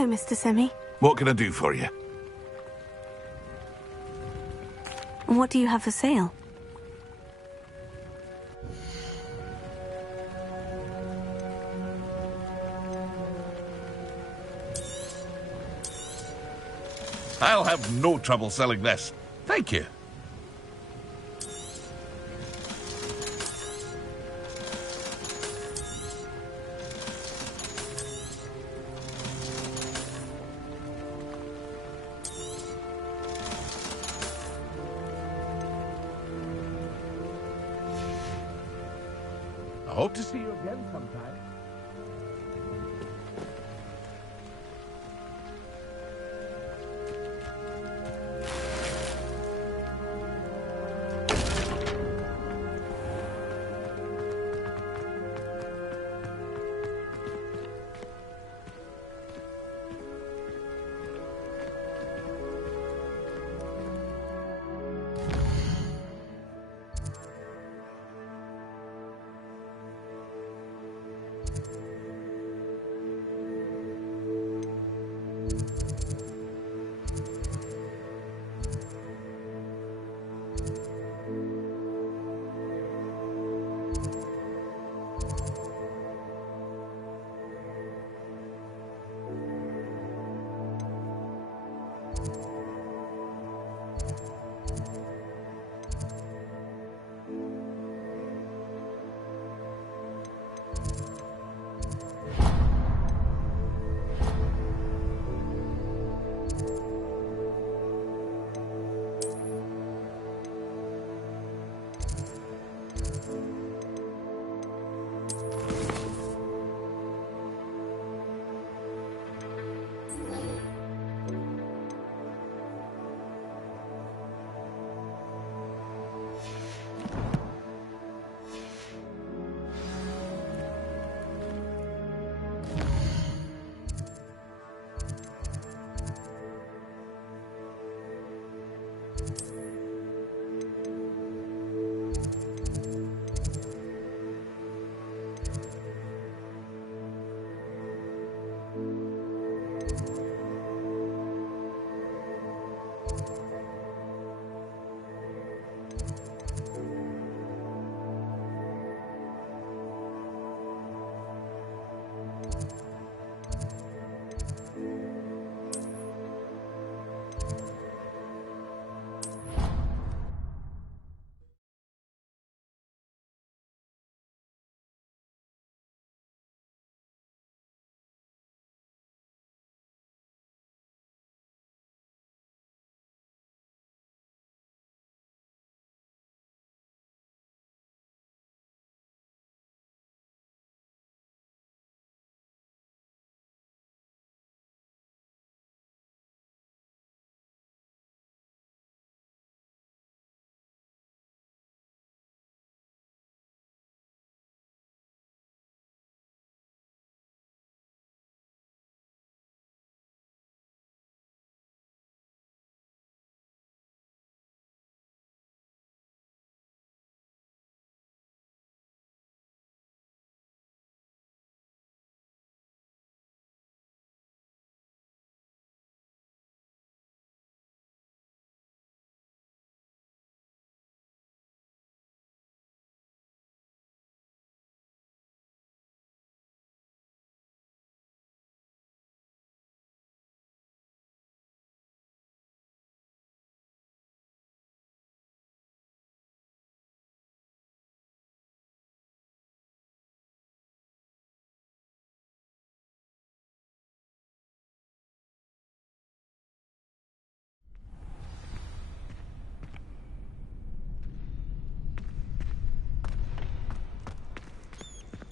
Hello, Mr. Semi. What can I do for you? What do you have for sale? I'll have no trouble selling this. Thank you. I hope to see you again sometime.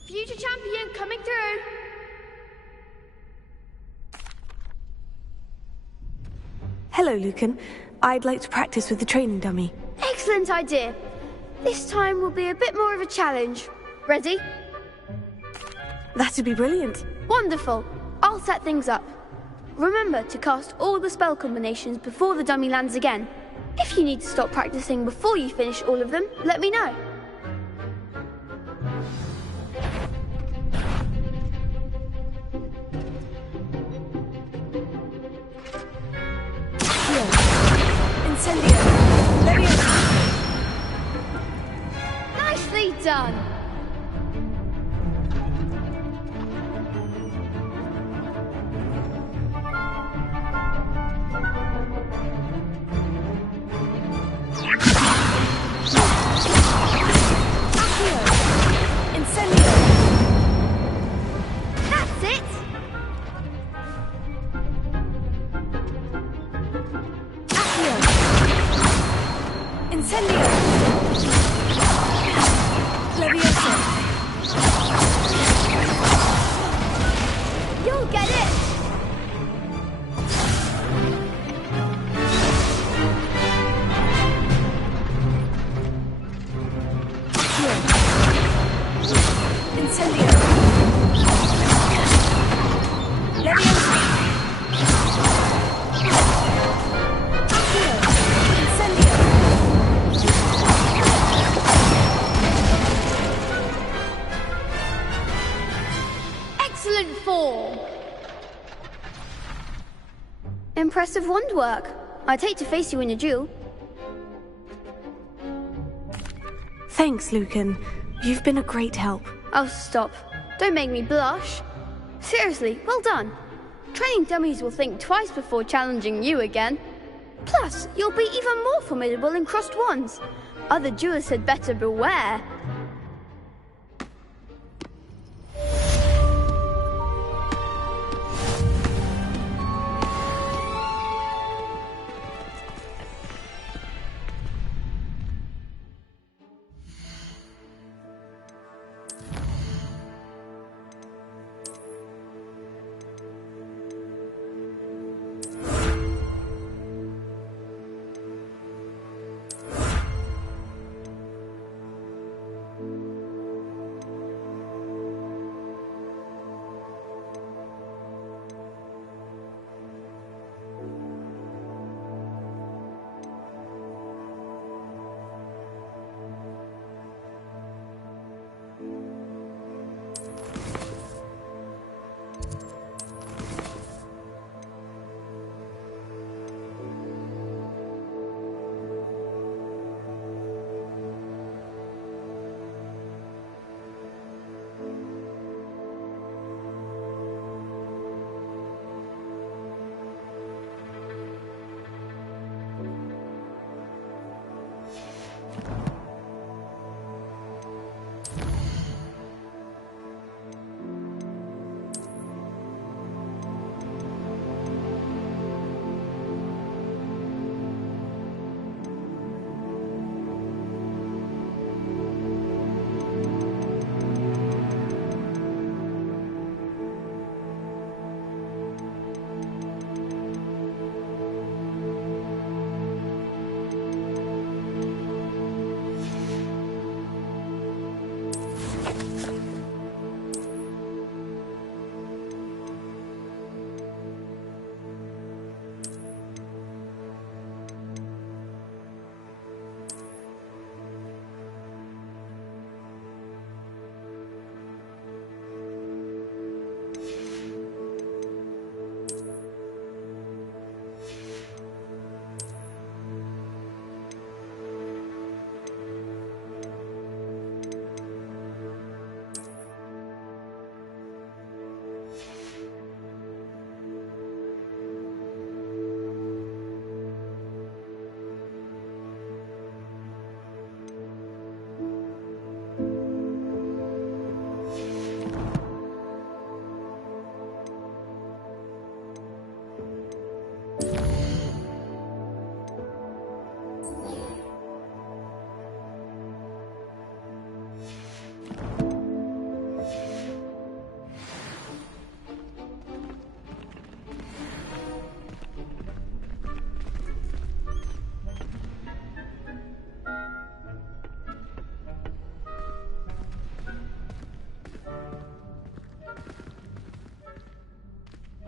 Future champion coming through. Hello, Lucan. I'd like to practice with the training dummy. Excellent idea. This time will be a bit more of a challenge. Ready? That'd be brilliant. Wonderful. I'll set things up. Remember to cast all the spell combinations before the dummy lands again. If you need to stop practicing before you finish all of them, let me know. done. That's it! Incendio! Levioso! You'll get it! Incendio! Levioso! Incendio! Excellent form! Impressive wand work. I'd hate to face you in a duel. Thanks, Lucan. You've been a great help. Oh, stop. Don't make me blush. Seriously, well done. Training dummies will think twice before challenging you again. Plus, you'll be even more formidable in crossed wands. Other duelists had better beware.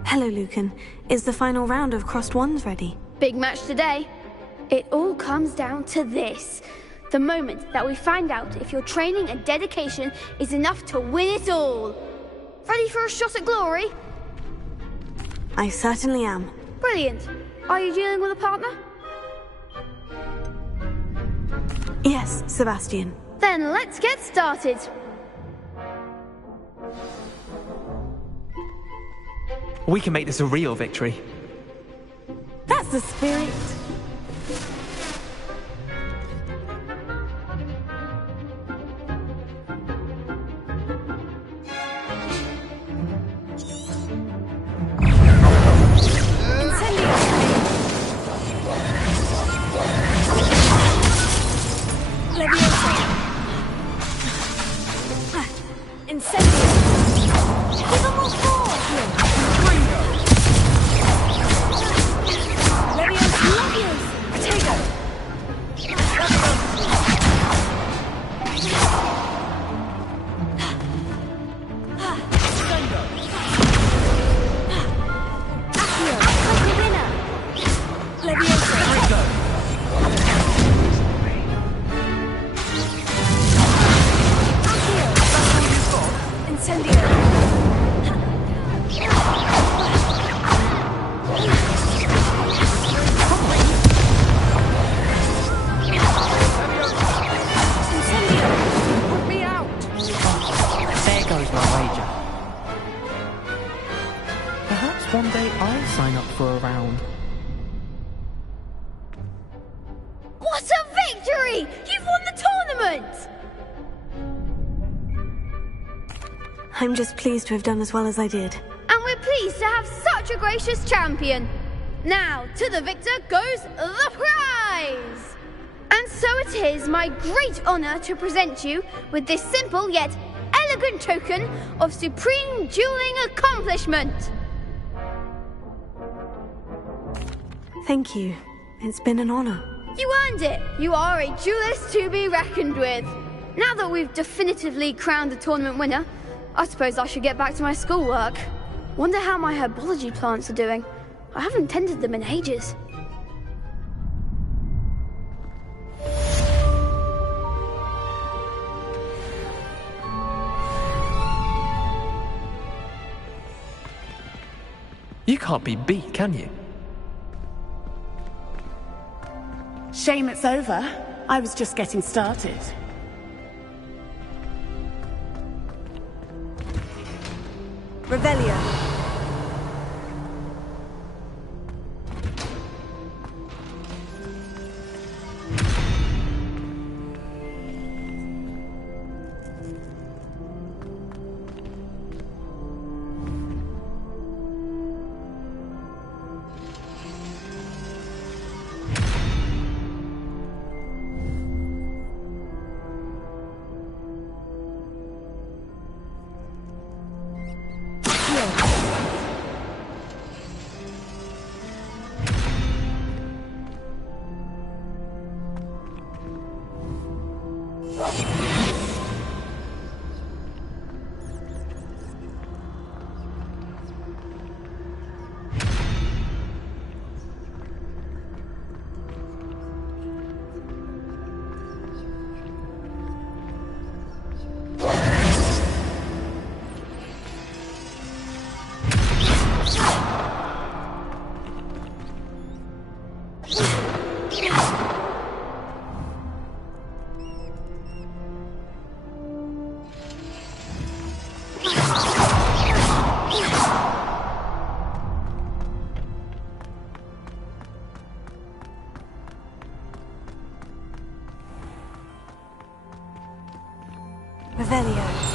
Hello, Lucan. Is the final round of crossed wands ready? Big match today. It all comes down to this. The moment that we find out if your training and dedication is enough to win it all. Ready for a shot at glory? I certainly am. Brilliant. Are you dealing with a partner? Yes, Sebastian. Then let's get started. We can make this a real victory. That's the spirit. One day I'll sign up for a round. What a victory! You've won the tournament! I'm just pleased to have done as well as I did. And we're pleased to have such a gracious champion. Now, to the victor goes the prize! And so it is my great honor to present you with this simple yet elegant token of supreme dueling accomplishment. Thank you. It's been an honor. You earned it. You are a duelist to be reckoned with. Now that we've definitively crowned the tournament winner, I suppose I should get back to my schoolwork. Wonder how my herbology plants are doing. I haven't tended them in ages. You can't be beat, can you? Shame it's over. I was just getting started. Revelio. Revelio.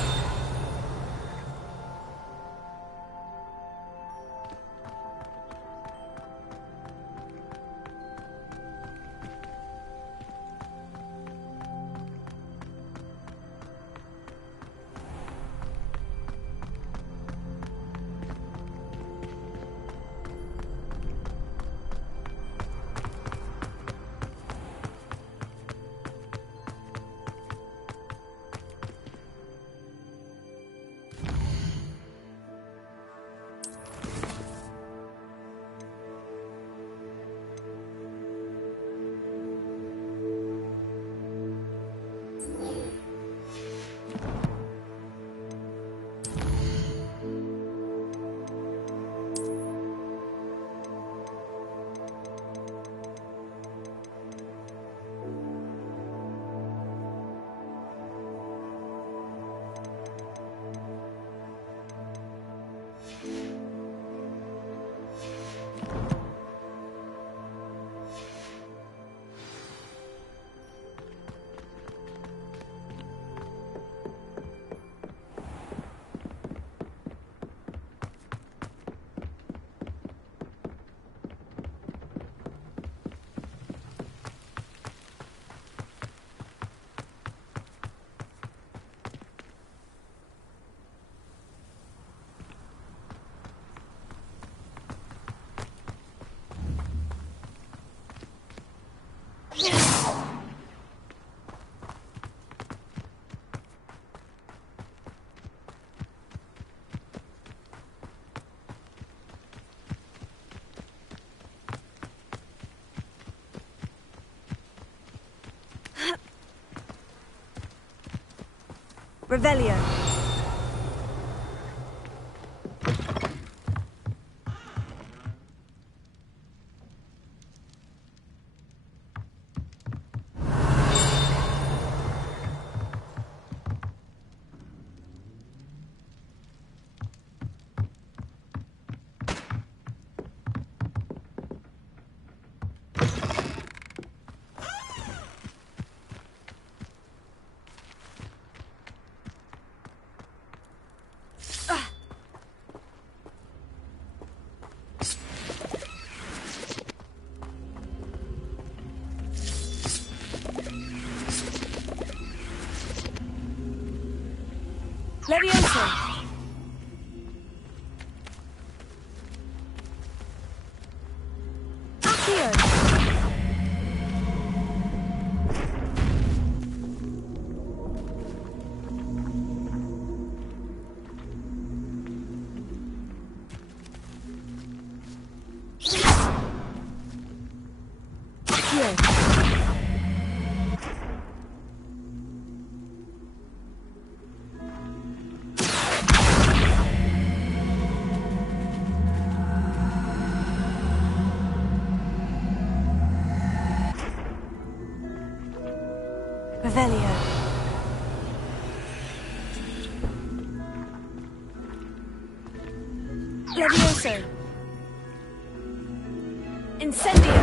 Revelio. Levioso! Accio! Accio! Revelio. Levioso. Incendio.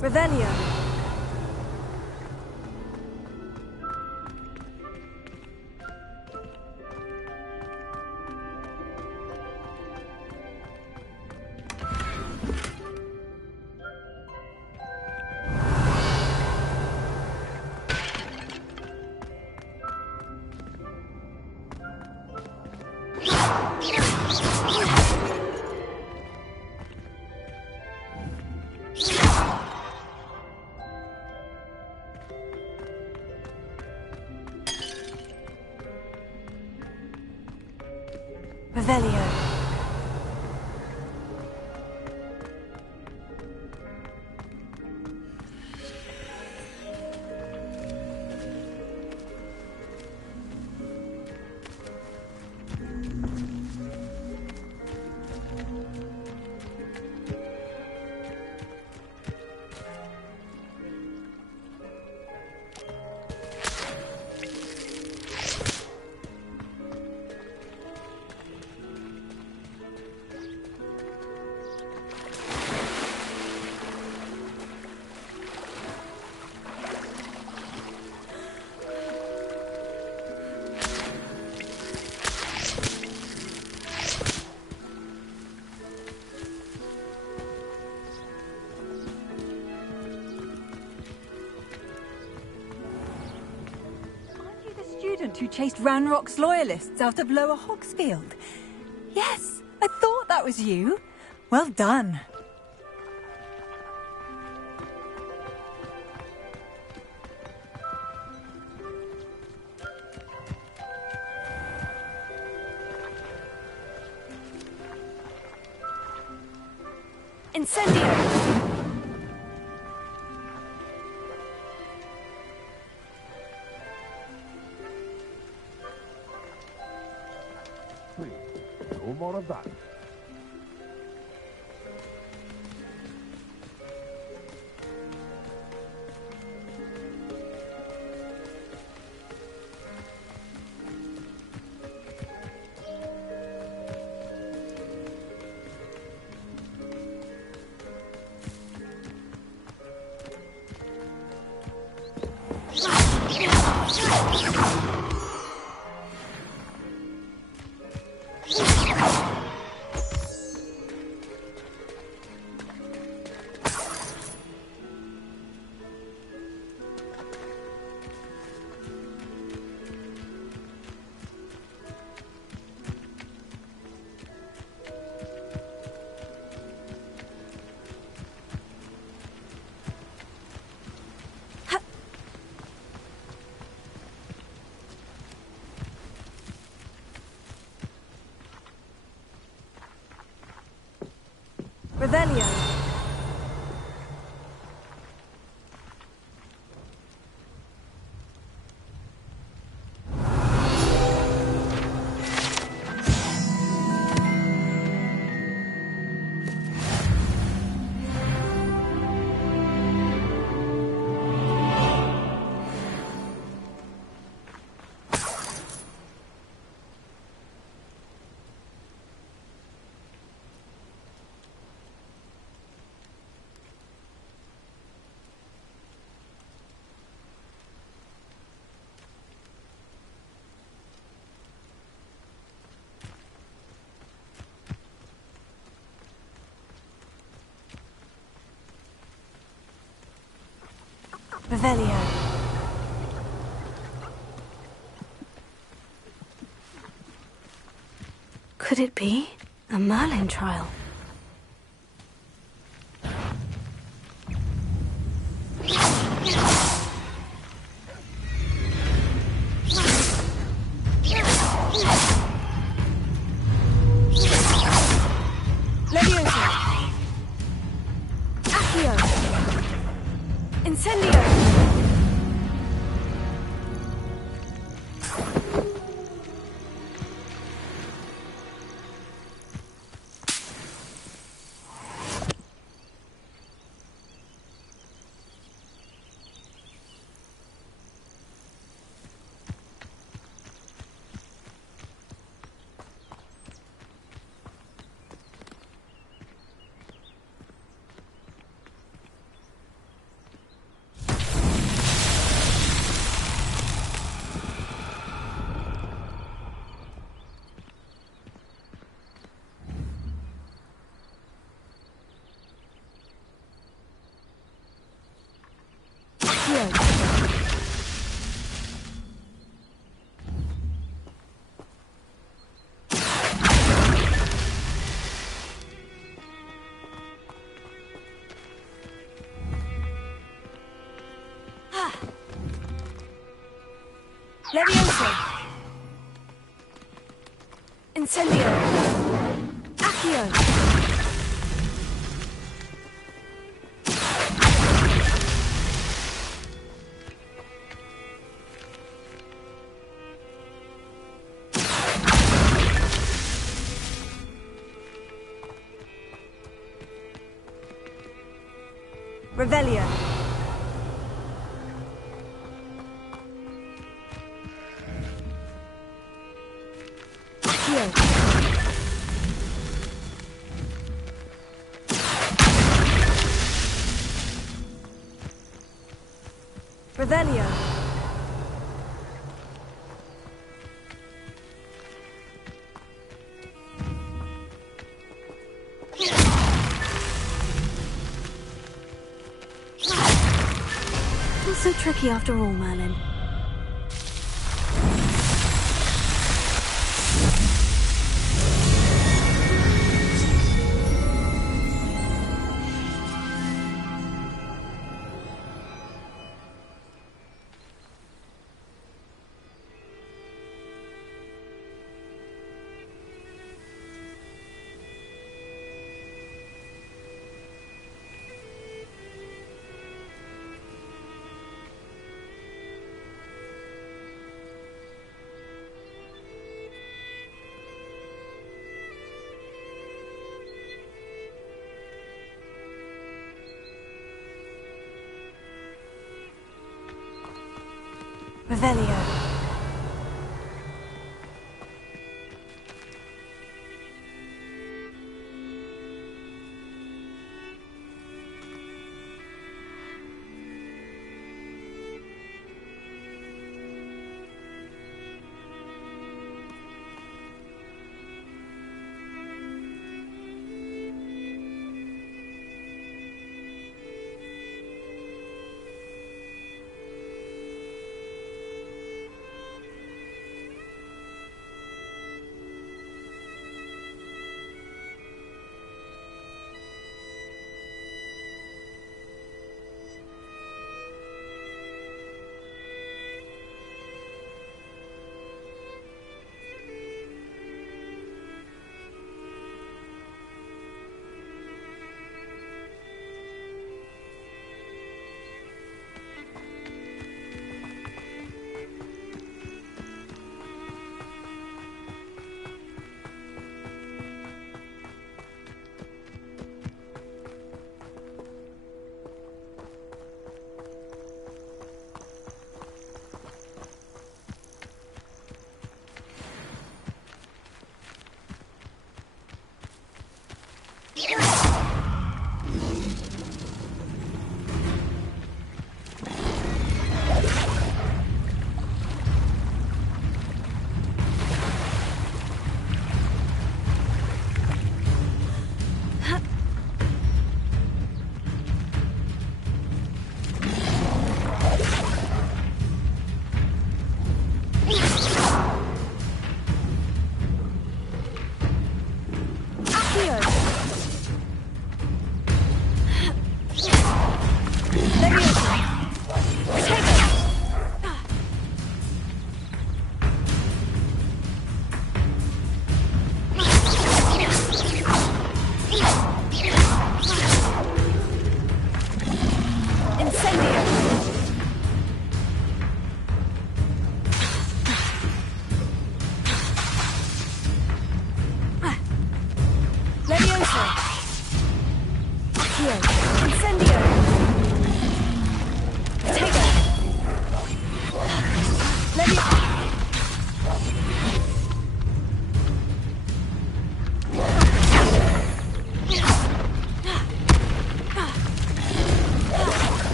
Revelio. Revelio. Who chased Ranrock's loyalists out of Lower Hogsfield? Yes, I thought that was you. Well done. Incendio. No more of that. Revelio. Revelio. Could it be a Merlin trial? Leviosa! Accio! Incendio! Leviosa! Incendio! Accio! Revelio. Accio. Revelio. Not so tricky after all, Merlin. Revelio.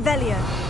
Revelio.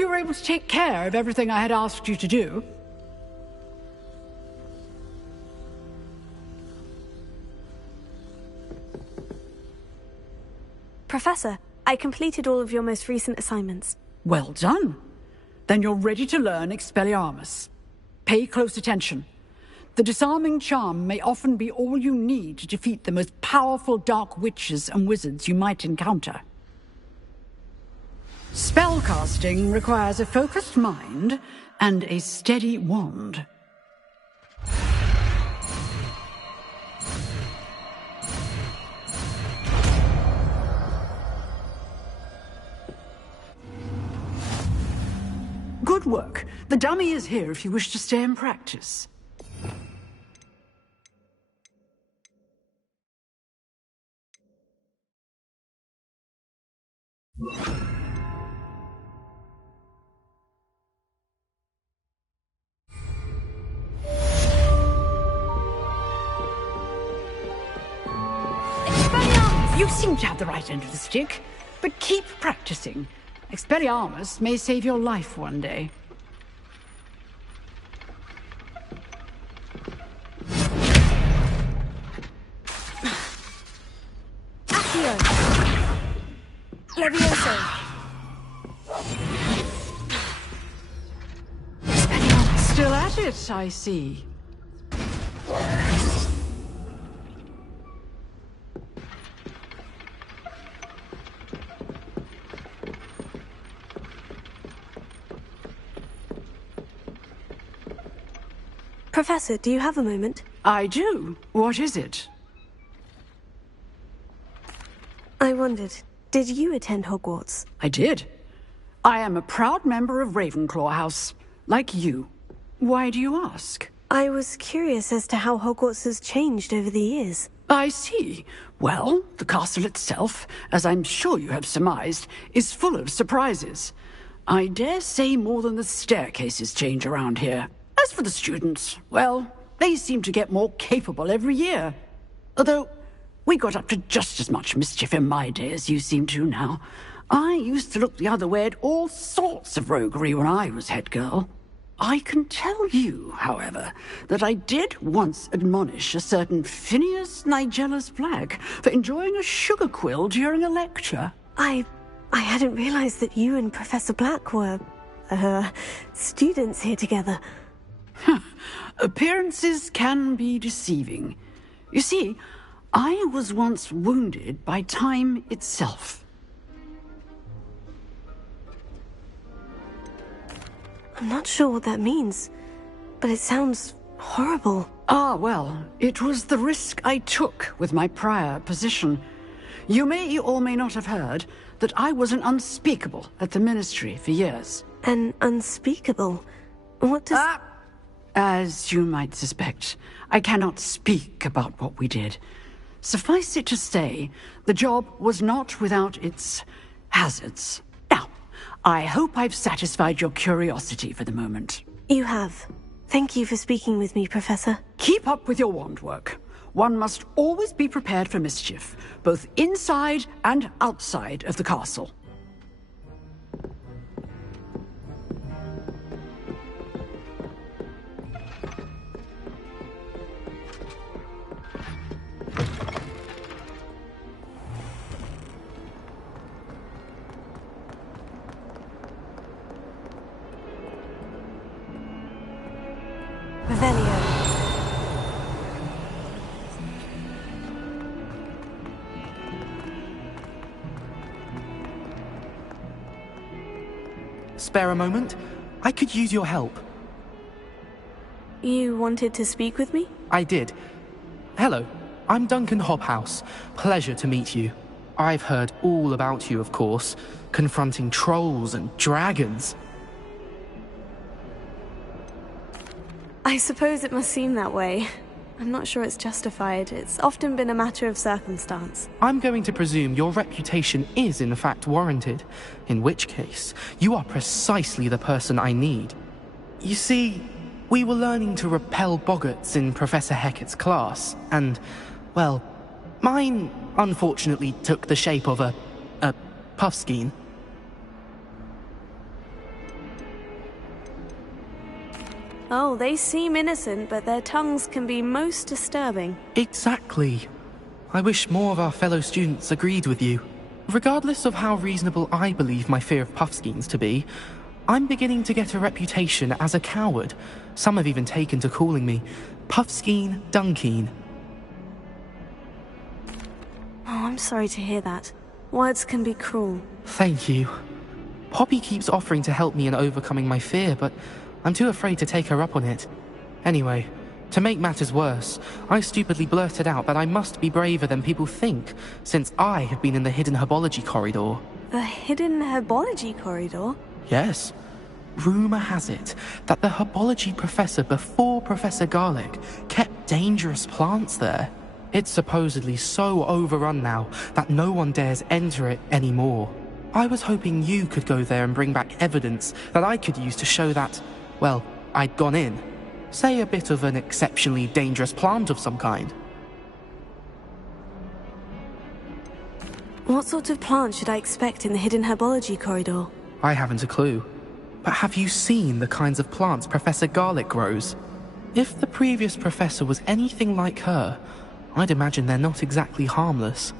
you were able to take care of everything I had asked you to do. Professor, I completed all of your most recent assignments. Well done. Then you're ready to learn Expelliarmus. Pay close attention. The disarming charm may often be all you need to defeat the most powerful dark witches and wizards you might encounter. Spellcasting requires a focused mind and a steady wand. Good work. The dummy is here if you wish to stay and practice. You seem to have the right end of the stick, but keep practicing. Expelliarmus may save your life one day. Accio! Levioso! Expelliarmus still at it, I see. Professor, do you have a moment? I do. What is it? I wondered, did you attend Hogwarts? I did. I am a proud member of Ravenclaw House, like you. Why do you ask? I was curious as to how Hogwarts has changed over the years. I see. Well, the castle itself, as I'm sure you have surmised, is full of surprises. I dare say more than the staircases change around here. As for the students, well, they seem to get more capable every year. Although, we got up to just as much mischief in my day as you seem to now. I used to look the other way at all sorts of roguery when I was head girl. I can tell you, however, that I did once admonish a certain Phineas Nigella's Black for enjoying a sugar quill during a lecture. I hadn't realized that you and Professor Black were, students here together. Appearances can be deceiving. You see, I was once wounded by time itself. I'm not sure what that means, but it sounds horrible. Ah, well, it was the risk I took with my prior position. You may or may not have heard that I was an unspeakable at the Ministry for years. An unspeakable? What does... As you might suspect, I cannot speak about what we did. Suffice it to say, the job was not without its hazards. Now, I hope I've satisfied your curiosity for the moment. You have. Thank you for speaking with me, Professor. Keep up with your wand work. One must always be prepared for mischief, both inside and outside of the castle. Spare a moment? I could use your help. You wanted to speak with me? I did. Hello, I'm Duncan Hobhouse. Pleasure to meet you. I've heard all about you, of course, confronting trolls and dragons. I suppose it must seem that way. I'm not sure it's justified. It's often been a matter of circumstance. I'm going to presume your reputation is in fact warranted, in which case, you are precisely the person I need. You see, we were learning to repel boggarts in Professor Hecat's class, and, well, mine unfortunately took the shape of a puffskein. Oh, they seem innocent, but their tongues can be most disturbing. Exactly. I wish more of our fellow students agreed with you. Regardless of how reasonable I believe my fear of Puffskeins to be, I'm beginning to get a reputation as a coward. Some have even taken to calling me Puffskeen Dunkeen. Oh, I'm sorry to hear that. Words can be cruel. Thank you. Poppy keeps offering to help me in overcoming my fear, but I'm too afraid to take her up on it. Anyway, to make matters worse, I stupidly blurted out that I must be braver than people think, since I have been in the hidden herbology corridor. The hidden herbology corridor? Yes. Rumour has it that the herbology professor before Professor Garlic kept dangerous plants there. It's supposedly so overrun now that no one dares enter it anymore. I was hoping you could go there and bring back evidence that I could use to show that, well, I'd gone in. Say a bit of an exceptionally dangerous plant of some kind. What sort of plant should I expect in the hidden herbology corridor? I haven't a clue. But have you seen the kinds of plants Professor Garlic grows? If the previous professor was anything like her, I'd imagine they're not exactly harmless.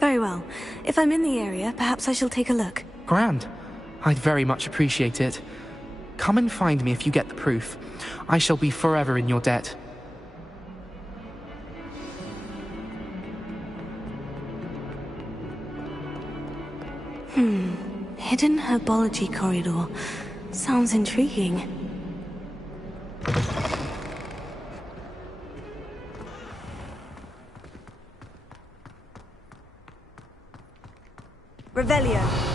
Very well. If I'm in the area, perhaps I shall take a look. Grand. I'd very much appreciate it. Come and find me if you get the proof. I shall be forever in your debt. Hidden herbology corridor. Sounds intriguing. Revelio.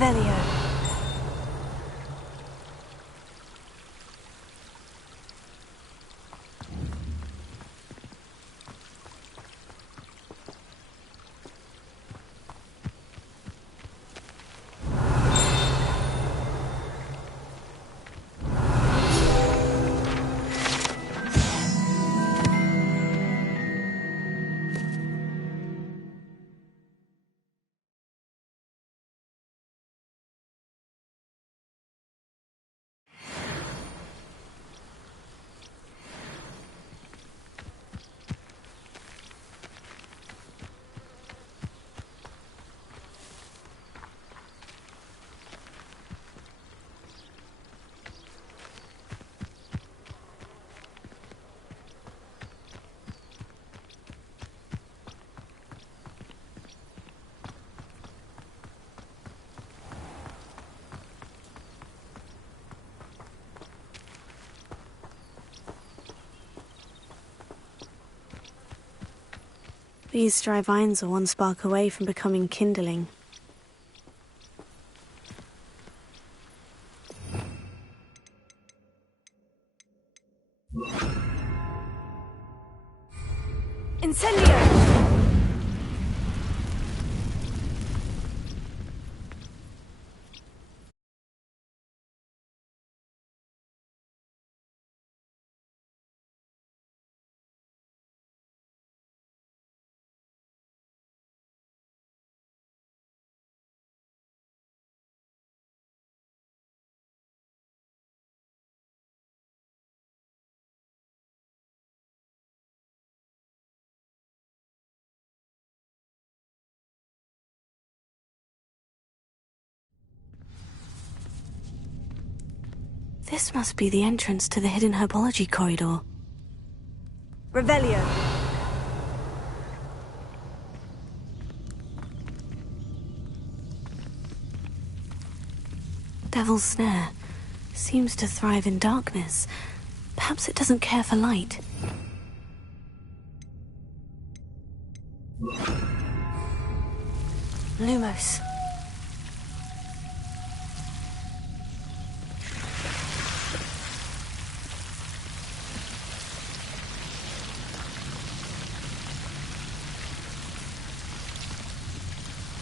Revelio. These dry vines are one spark away from becoming kindling. Incendio! This must be the entrance to the hidden herbology corridor. Revelio. Devil's Snare seems to thrive in darkness. Perhaps it doesn't care for light. Lumos.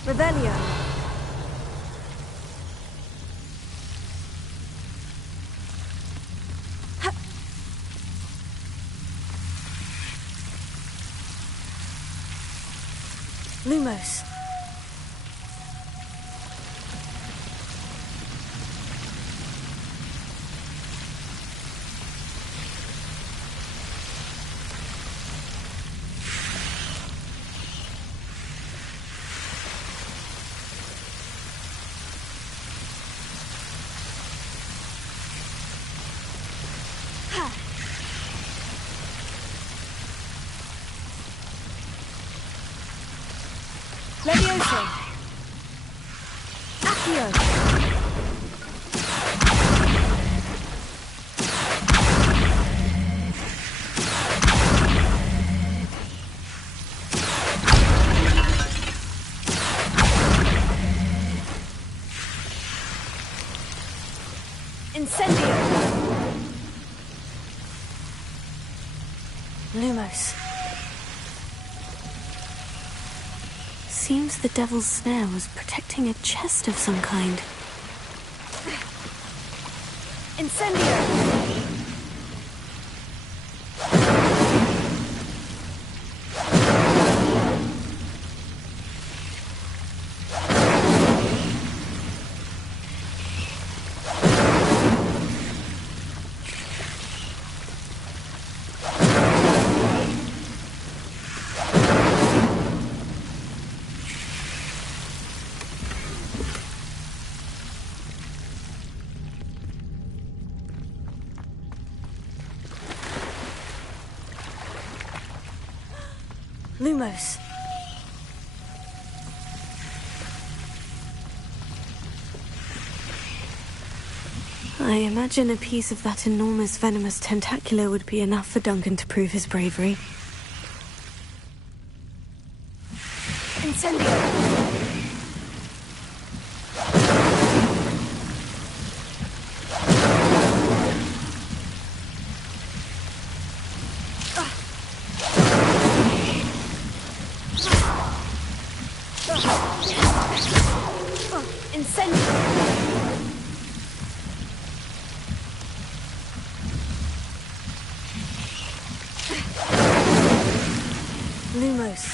Revelio. Lumos. Levioso. Accio. Incendio. Lumos. Seems the Devil's Snare was protecting a chest of some kind. Incendio. Lumos. I imagine a piece of that enormous venomous tentacular would be enough for Duncan to prove his bravery. Incendio. Lumos.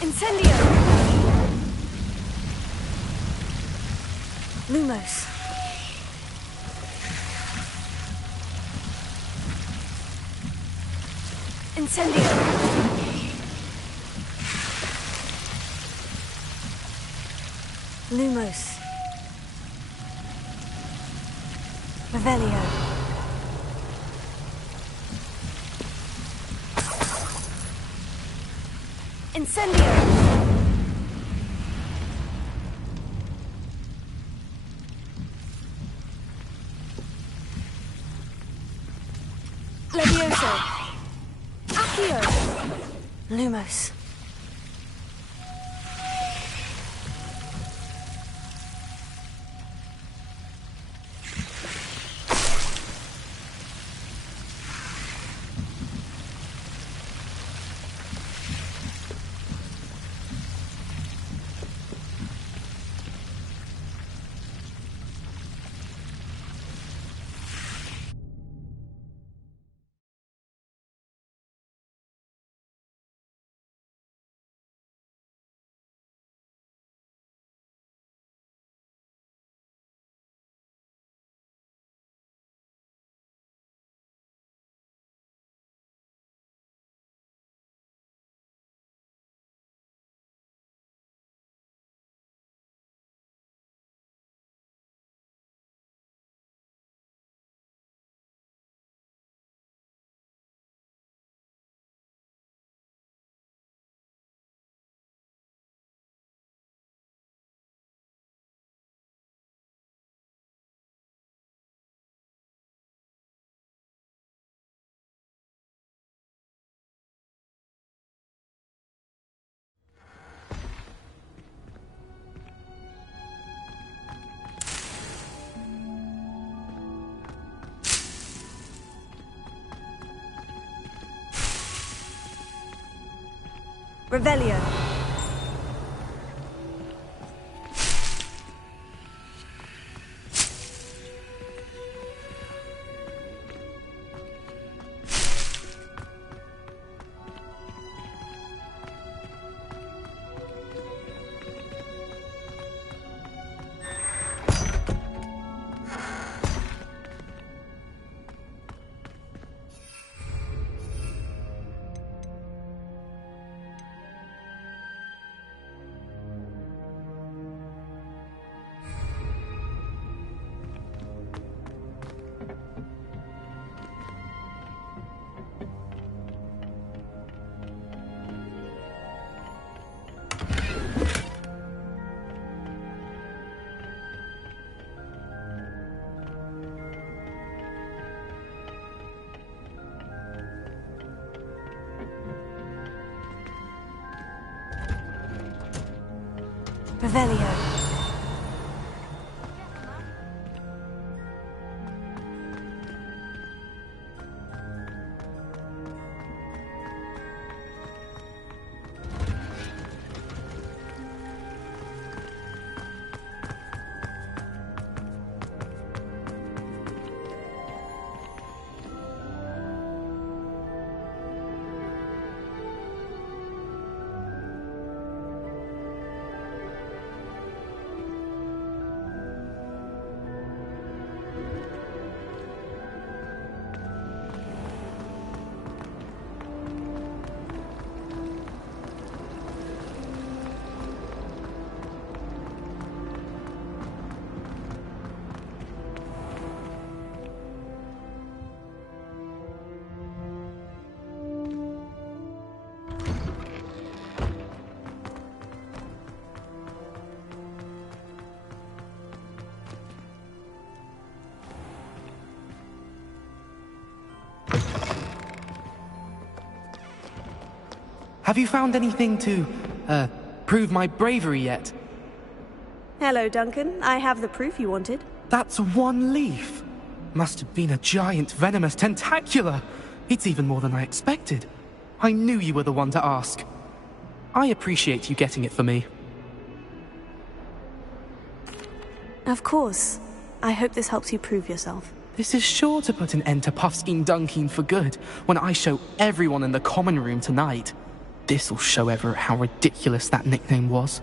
Incendio! Lumos. Incendio! Lumos. Revelio. Incendio! Levioso! Accio! Lumos. Revelio. Revelio. Have you found anything to, prove my bravery yet? Hello, Duncan. I have the proof you wanted. That's one leaf. Must have been a giant venomous tentacula. It's even more than I expected. I knew you were the one to ask. I appreciate you getting it for me. Of course. I hope this helps you prove yourself. This is sure to put an end to Puffskein Dunking for good when I show everyone in the common room tonight. This'll show Everett how ridiculous that nickname was.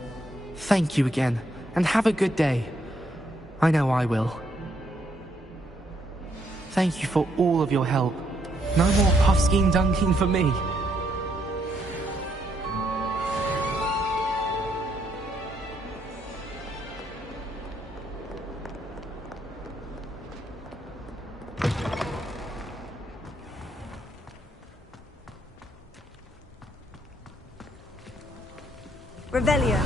Thank you again, and have a good day. I know I will. Thank you for all of your help. No more Puffskein Dunking for me. Revelio.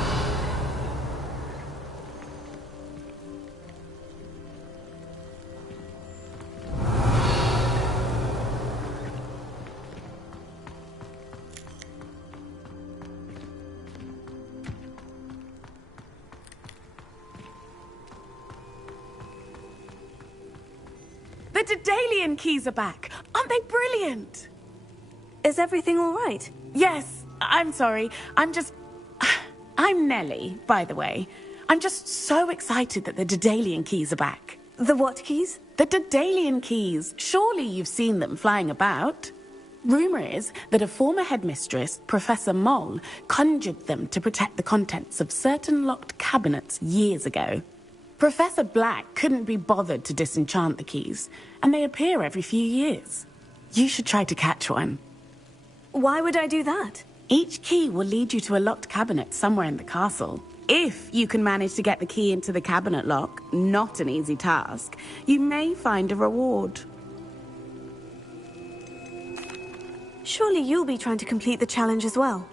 The Daedalian keys are back. Aren't they brilliant? Is everything all right? Yes, I'm sorry. I'm Nellie, by the way. I'm just so excited that the Daedalian keys are back. The what keys? The Daedalian keys. Surely you've seen them flying about. Rumour is that a former headmistress, Professor Moll, conjured them to protect the contents of certain locked cabinets years ago. Professor Black couldn't be bothered to disenchant the keys, and they appear every few years. You should try to catch one. Why would I do that? Each key will lead you to a locked cabinet somewhere in the castle. If you can manage to get the key into the cabinet lock, not an easy task, you may find a reward. Surely you'll be trying to complete the challenge as well.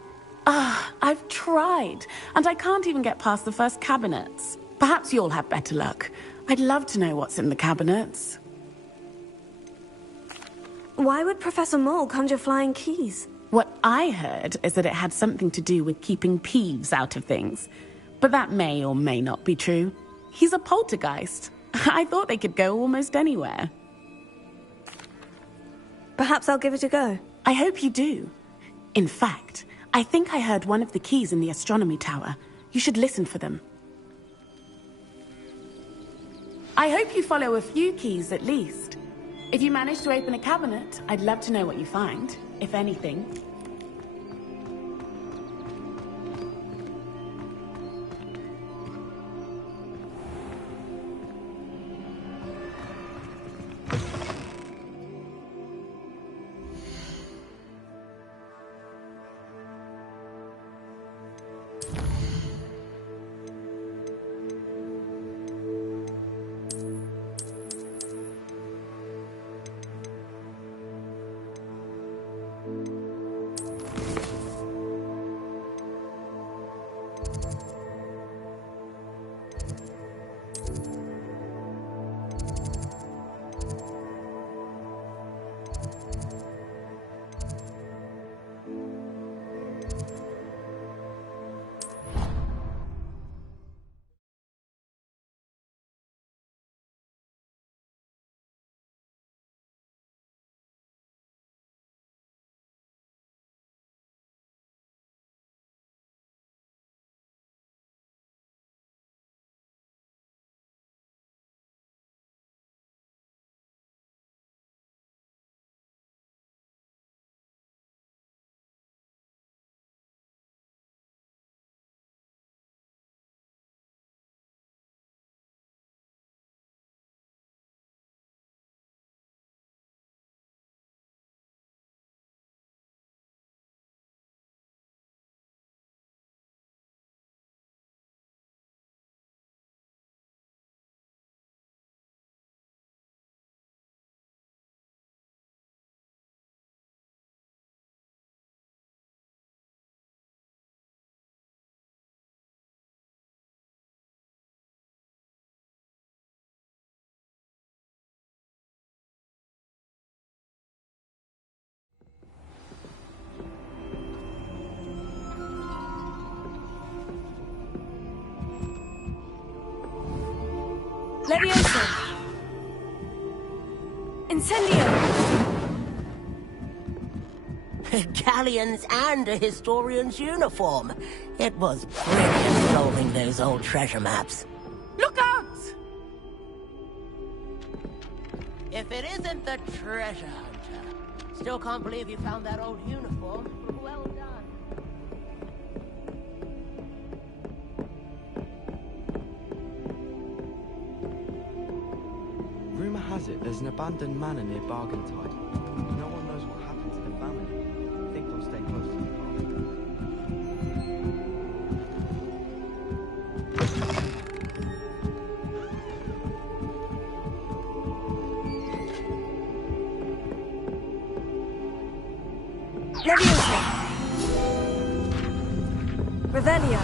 I've tried, and I can't even get past the first cabinets. Perhaps you'll have better luck. I'd love to know what's in the cabinets. Why would Professor Moll conjure flying keys? What I heard is that it had something to do with keeping Peeves out of things. But that may or may not be true. He's a poltergeist. I thought they could go almost anywhere. Perhaps I'll give it a go. I hope you do. In fact, I think I heard one of the keys in the astronomy tower. You should listen for them. I hope you follow a few keys at least. If you manage to open a cabinet, I'd love to know what you find, if anything. Levioso! Incendio! Galleons and a historian's uniform. It was brilliant solving those old treasure maps. Look out! If it isn't the treasure hunter. Still can't believe you found that old uniform. Well done. Rumour has it there's an abandoned manor near Bargantide. No one knows what happened to the family. I think they'll stay close to the castle. Leviosa! Revelio!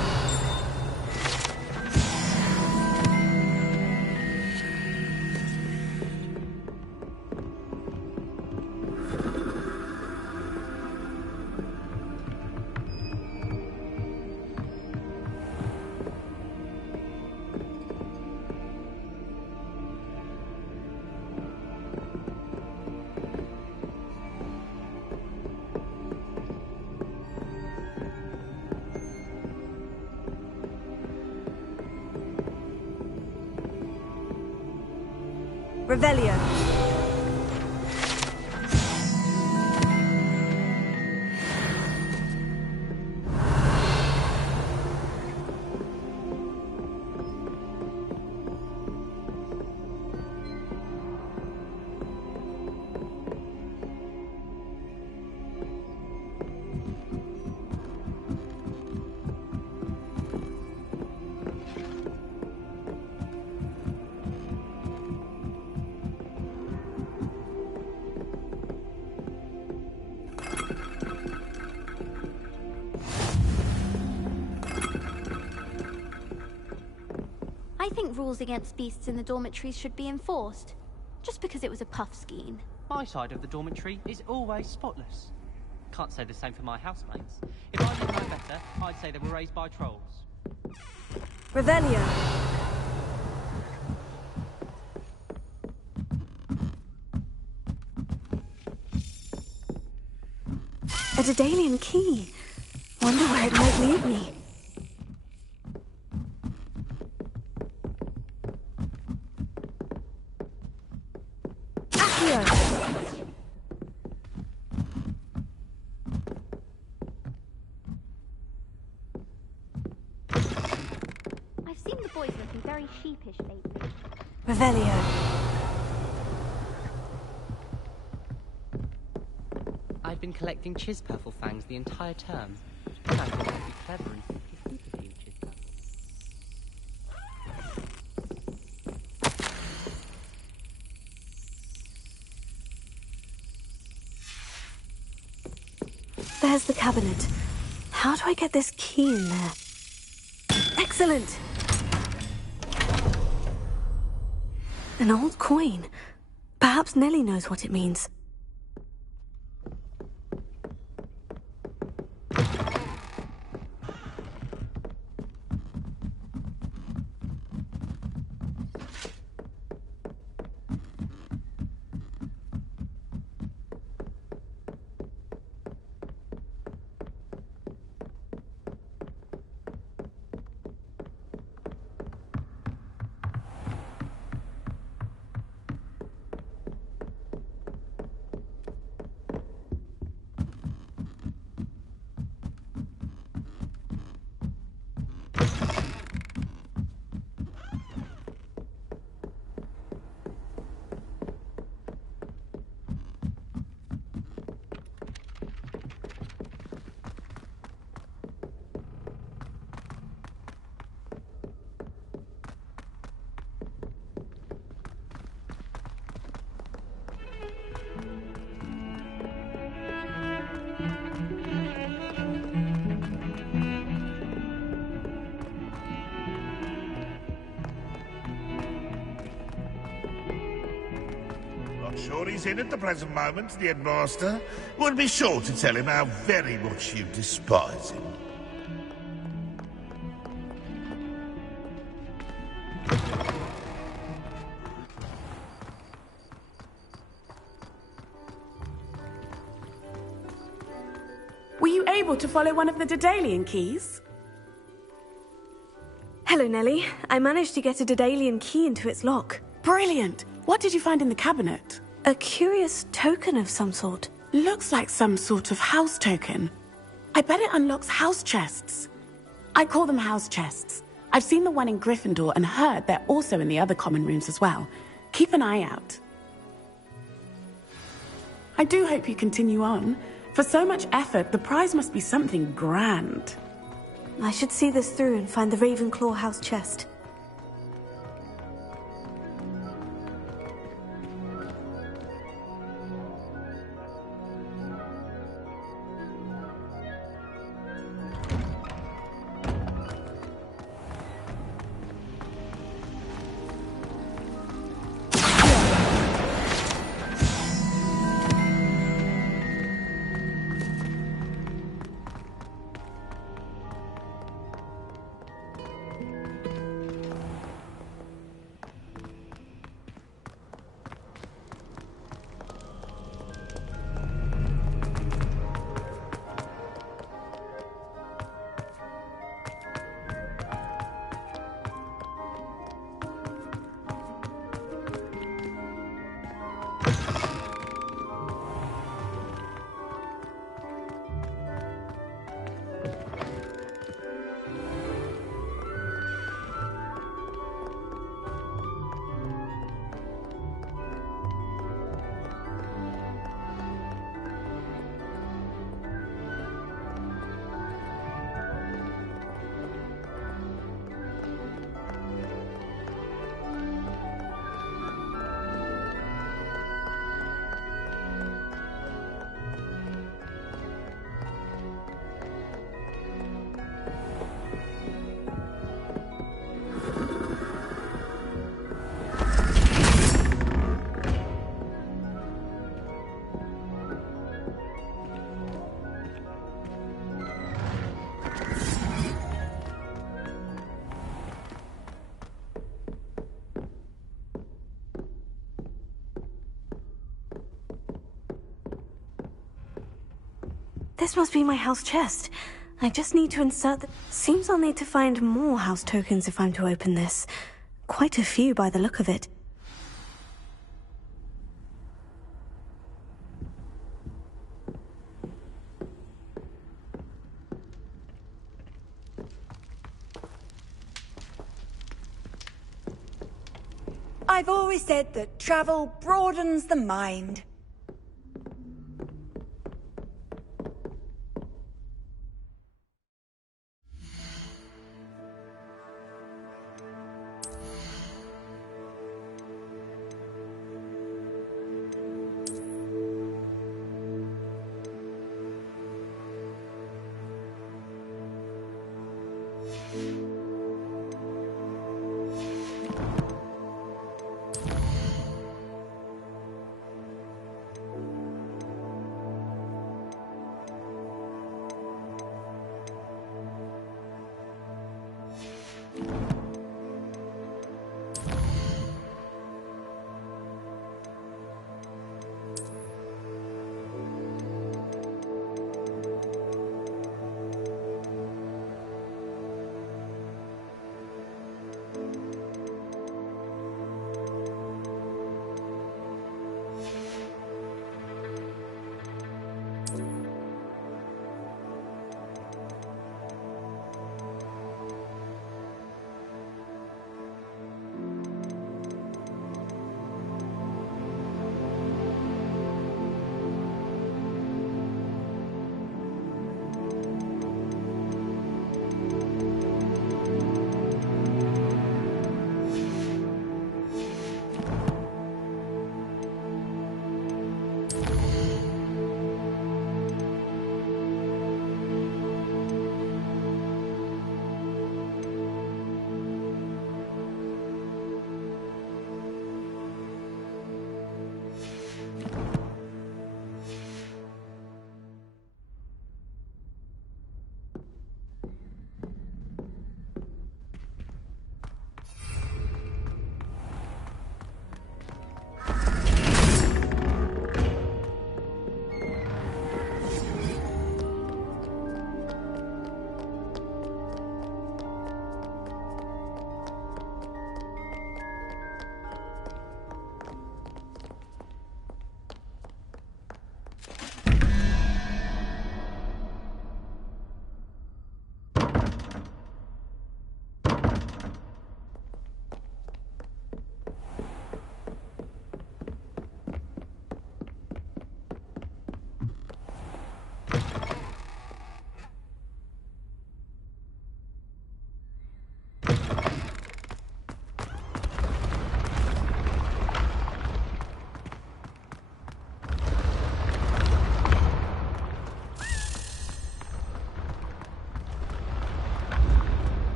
Revelio. I think rules against beasts in the dormitories should be enforced, just because it was a puff scheme. My side of the dormitory is always spotless. Can't say the same for my housemates. If I didn't know better, I'd say they were raised by trolls. Revelio. A Daedalian key. Wonder where it might lead me. I've seen the boys looking very sheepish lately. Revelio. I've been collecting Chispurple fangs the entire term. I thought I'd be clever and simply feed a few Chispurple. There's the cabinet. How do I get this key in there? Excellent! An old coin. Perhaps Nellie knows what it means. Sure he's in at the present moment, the headmaster. Would be sure to tell him how very much you despise him. Were you able to follow one of the Daedalian keys? Hello, Nellie. I managed to get a Daedalian key into its lock. Brilliant! What did you find in the cabinet? A curious token of some sort. Looks like some sort of house token. I bet it unlocks house chests. I call them house chests. I've seen the one in Gryffindor and heard they're also in the other common rooms as well. Keep an eye out. I do hope you continue on. For so much effort, the prize must be something grand. I should see this through and find the Ravenclaw house chest. This must be my house chest. I just need to insert the... Seems I'll need to find more house tokens if I'm to open this. Quite a few by the look of it. I've always said that travel broadens the mind.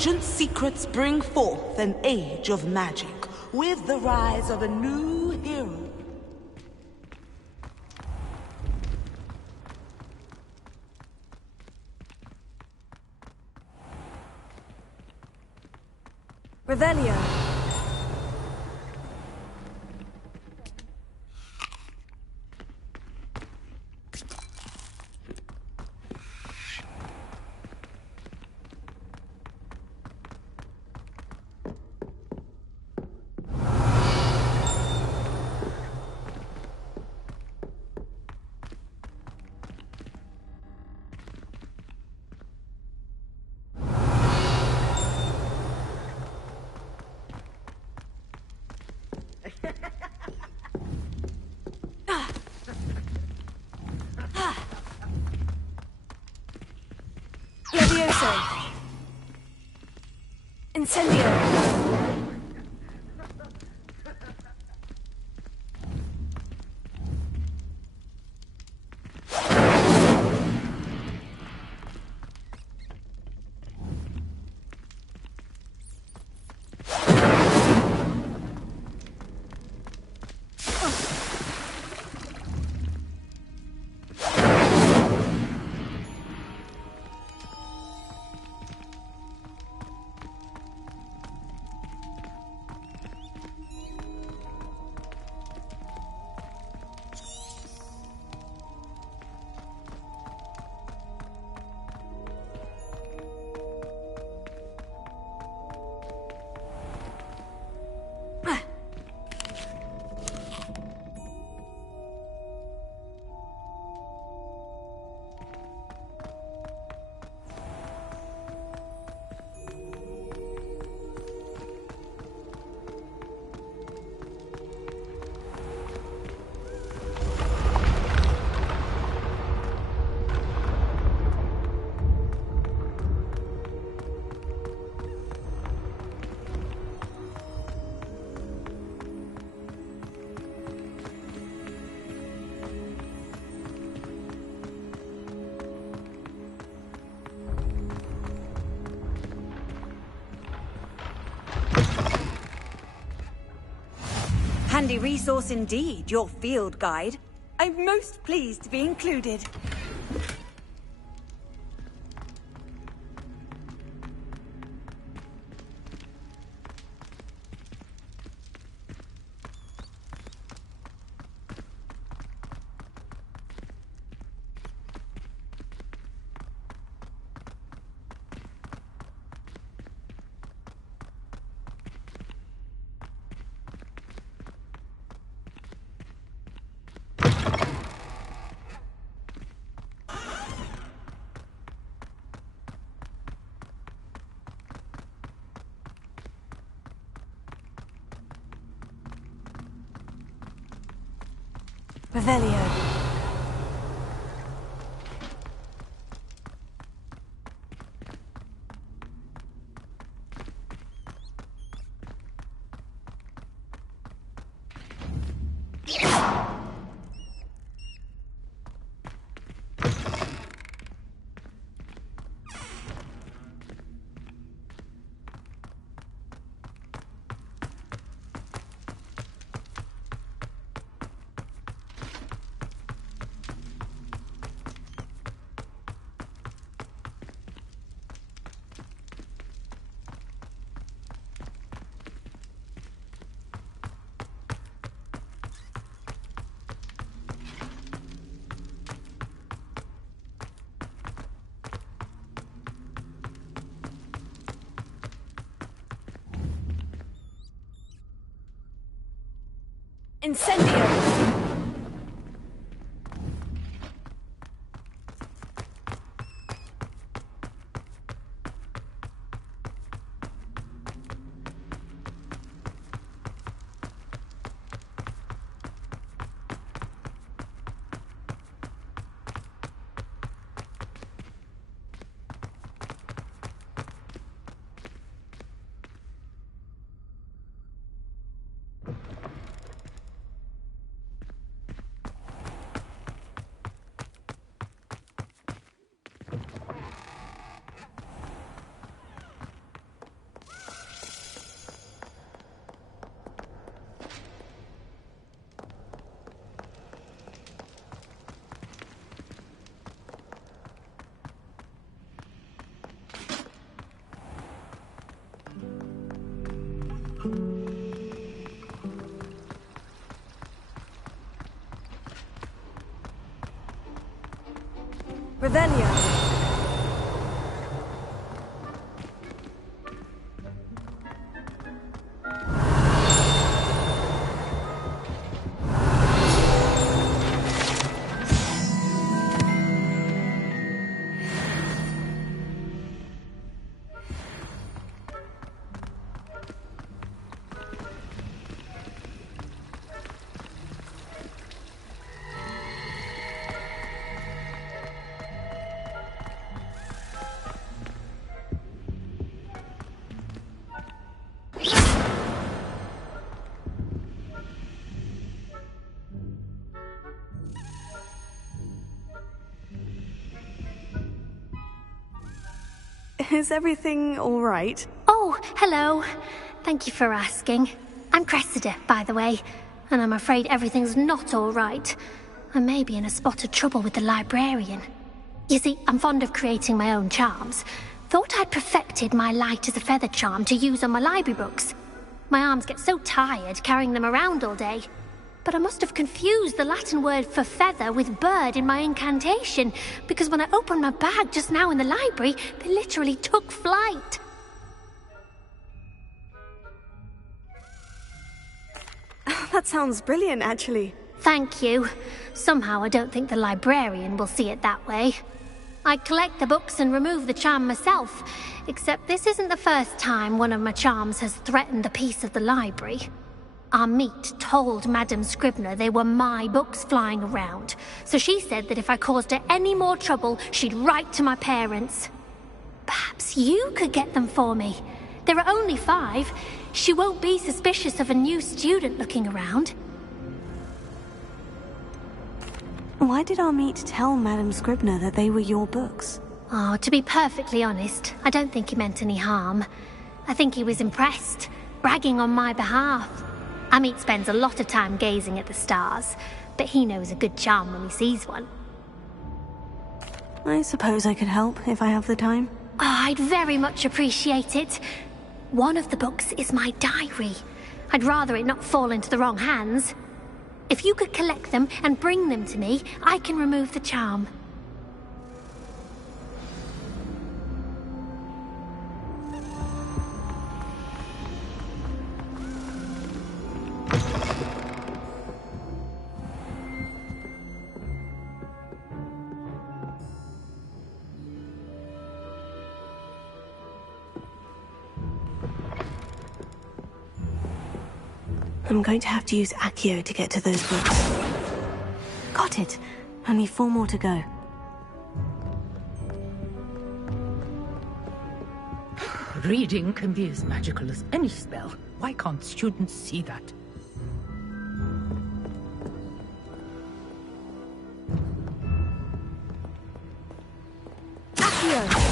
ancient secrets bring forth an age of magic, with the rise of a new hero. Revelio. Levioso. Incendio. Handy resource indeed, your field guide. I'm most pleased to be included. Revelio. Incendio! Revelio. Is everything all right? Oh, hello. Thank you for asking. I'm Cressida, by the way, and I'm afraid everything's not all right. I may be in a spot of trouble with the librarian. You see, I'm fond of creating my own charms. Thought I'd perfected my light as a feather charm to use on my library books. My arms get so tired carrying them around all day. But I must have confused the Latin word for feather with bird in my incantation, because when I opened my bag just now in the library, they literally took flight. That sounds brilliant, actually. Thank you. Somehow I don't think the librarian will see it that way. I collect the books and remove the charm myself, except this isn't the first time one of my charms has threatened the peace of the library. Our meet told Madame Scribner they were my books flying around, so she said that if I caused her any more trouble, she'd write to my parents. Perhaps you could get them for me. There are only 5. She won't be suspicious of a new student looking around. Why did our meet tell Madame Scribner that they were your books? Oh, to be perfectly honest, I don't think he meant any harm. I think he was impressed, bragging on my behalf. Amit spends a lot of time gazing at the stars, but he knows a good charm when he sees one. I suppose I could help if I have the time. Oh, I'd very much appreciate it. One of the books is my diary. I'd rather it not fall into the wrong hands. If you could collect them and bring them to me, I can remove the charm. I'm going to have to use Accio to get to those books. Got it. Only 4 more to go. Reading can be as magical as any spell. Why can't students see that? Accio!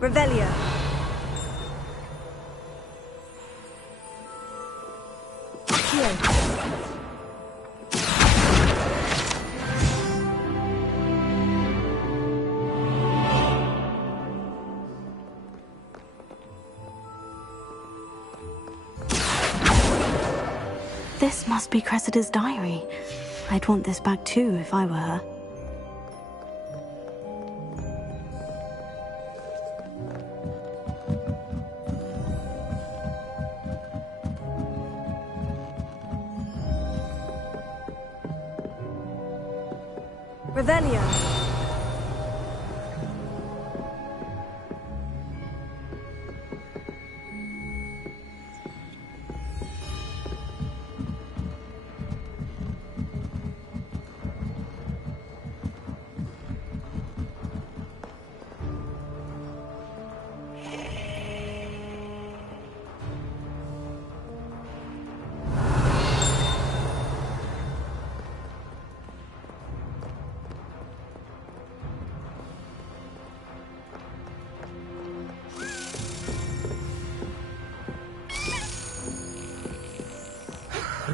Revelio. Accio. This must be Cressida's diary. I'd want this back too if I were her. Revelio.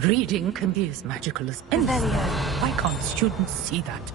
reading can be as magical as any spell. Why can't students see that?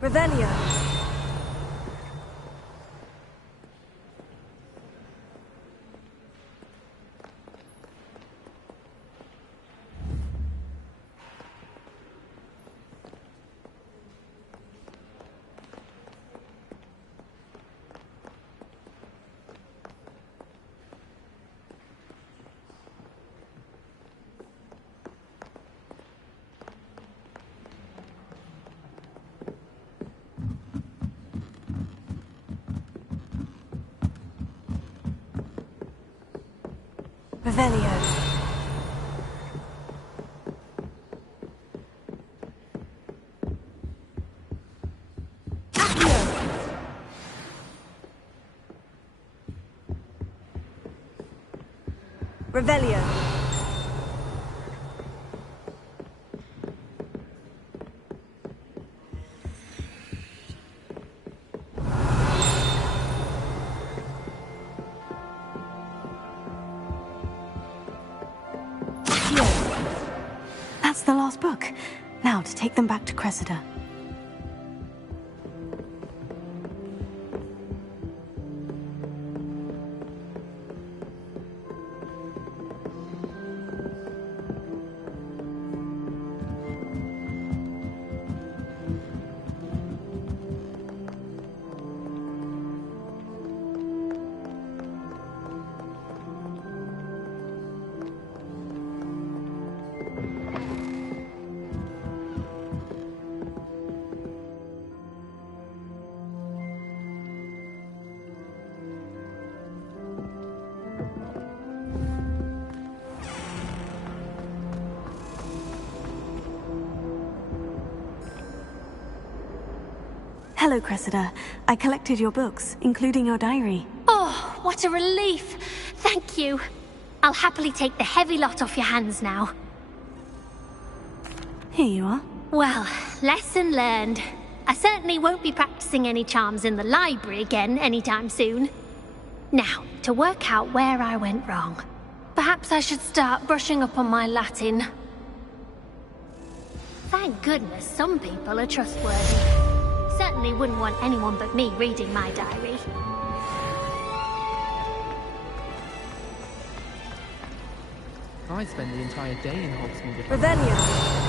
Revelio. Revelio. Revelio. That's the last book. Now to take them back to Cressida. Hello, Cressida. I collected your books, including your diary. Oh, what a relief. Thank you. I'll happily take the heavy lot off your hands now. Here you are. Well, lesson learned. I certainly won't be practicing any charms in the library again anytime soon. Now, to work out where I went wrong. Perhaps I should start brushing up on my Latin. Thank goodness some people are trustworthy. Certainly wouldn't want anyone but me reading my diary. I spend the entire day in Hogsmeade. Revelio.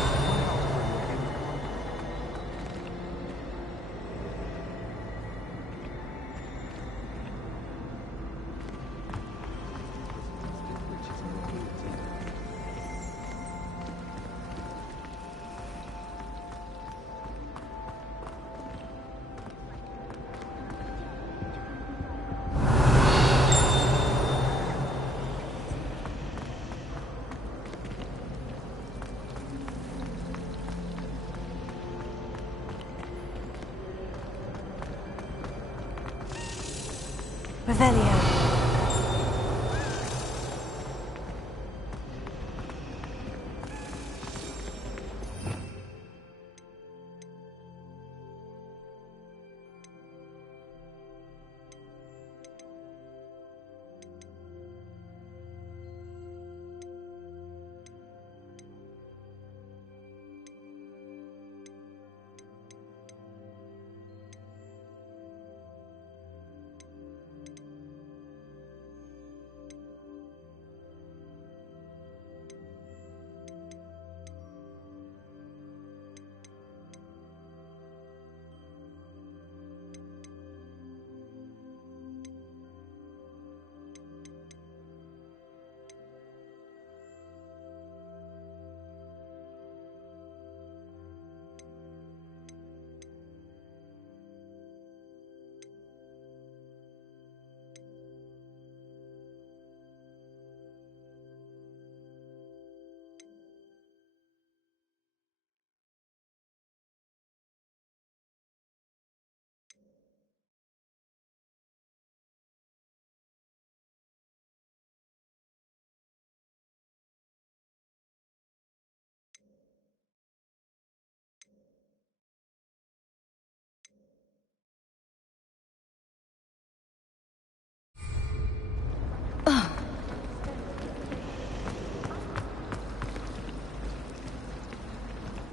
Revelio.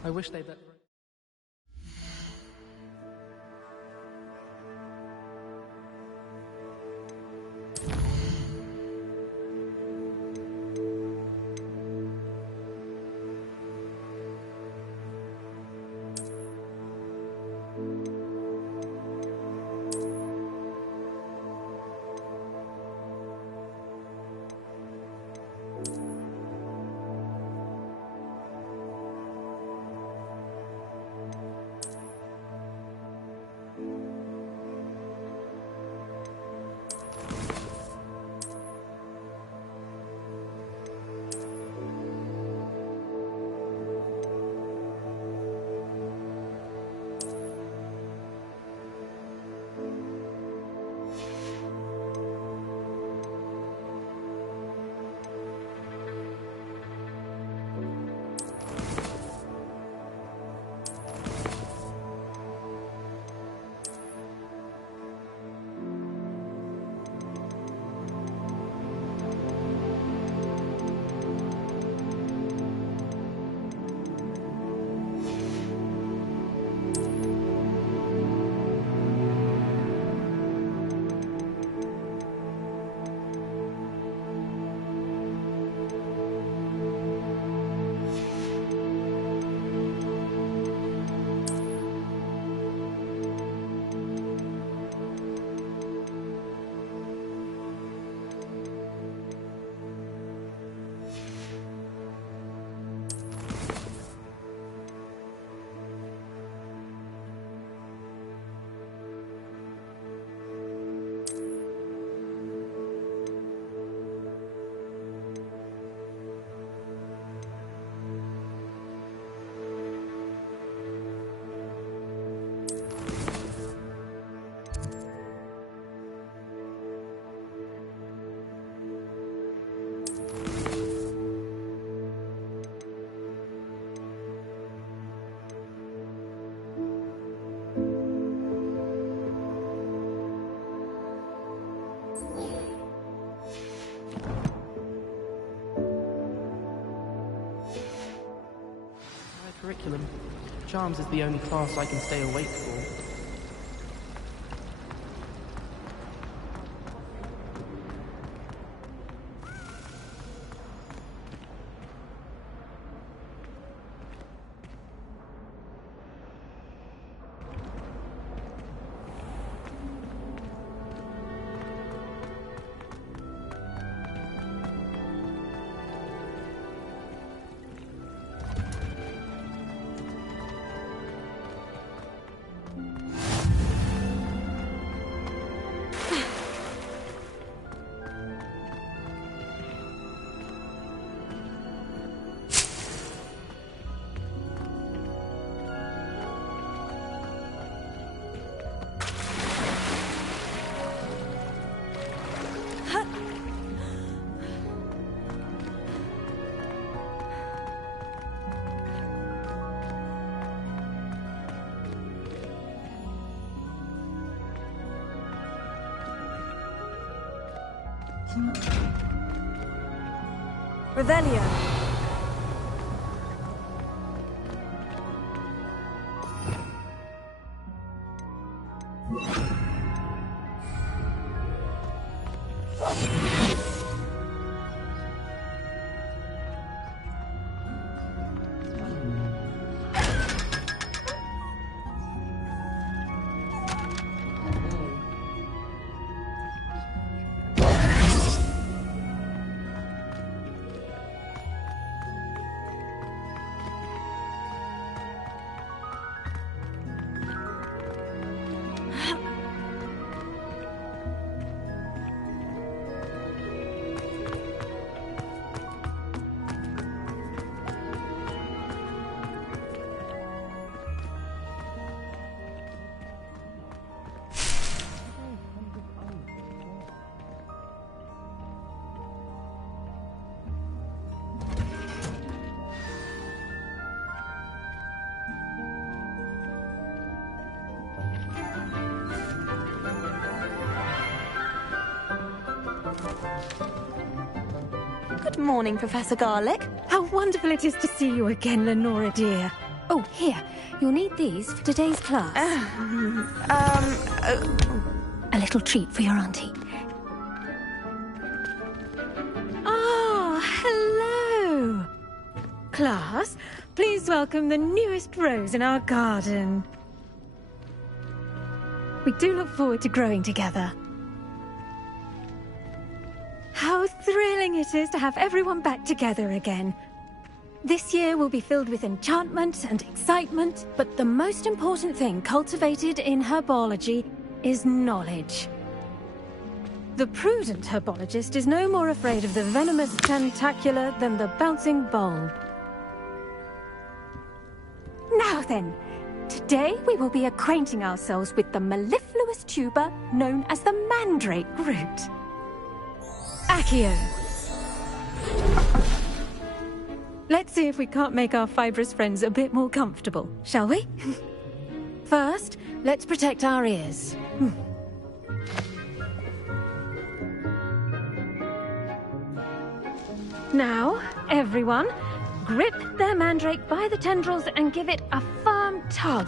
I wish they'd let... Curriculum. Charms is the only class I can stay awake for. Revelio. Good morning, Professor Garlick. How wonderful it is to see you again, Lenora dear. Oh, here. You'll need these for today's class. A little treat for your auntie. Ah, hello! Class, please welcome the newest rose in our garden. We do look forward to growing together. How thrilling it is to have everyone back together again. This year will be filled with enchantment and excitement, but the most important thing cultivated in herbology is knowledge. The prudent herbologist is no more afraid of the venomous tentacula than the bouncing bulb. Now then, today we will be acquainting ourselves with the mellifluous tuber known as the mandrake root. Accio. Let's see if we can't make our fibrous friends a bit more comfortable, shall we? First, let's protect our ears. Now, everyone, grip their mandrake by the tendrils and give it a firm tug.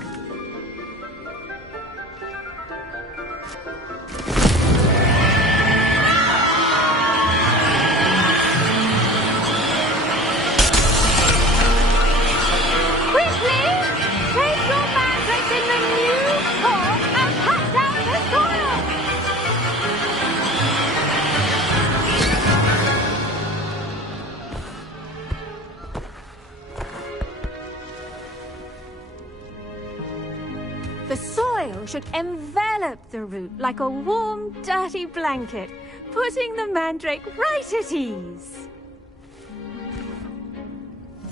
The soil should envelop the root like a warm, dirty blanket, putting the mandrake right at ease.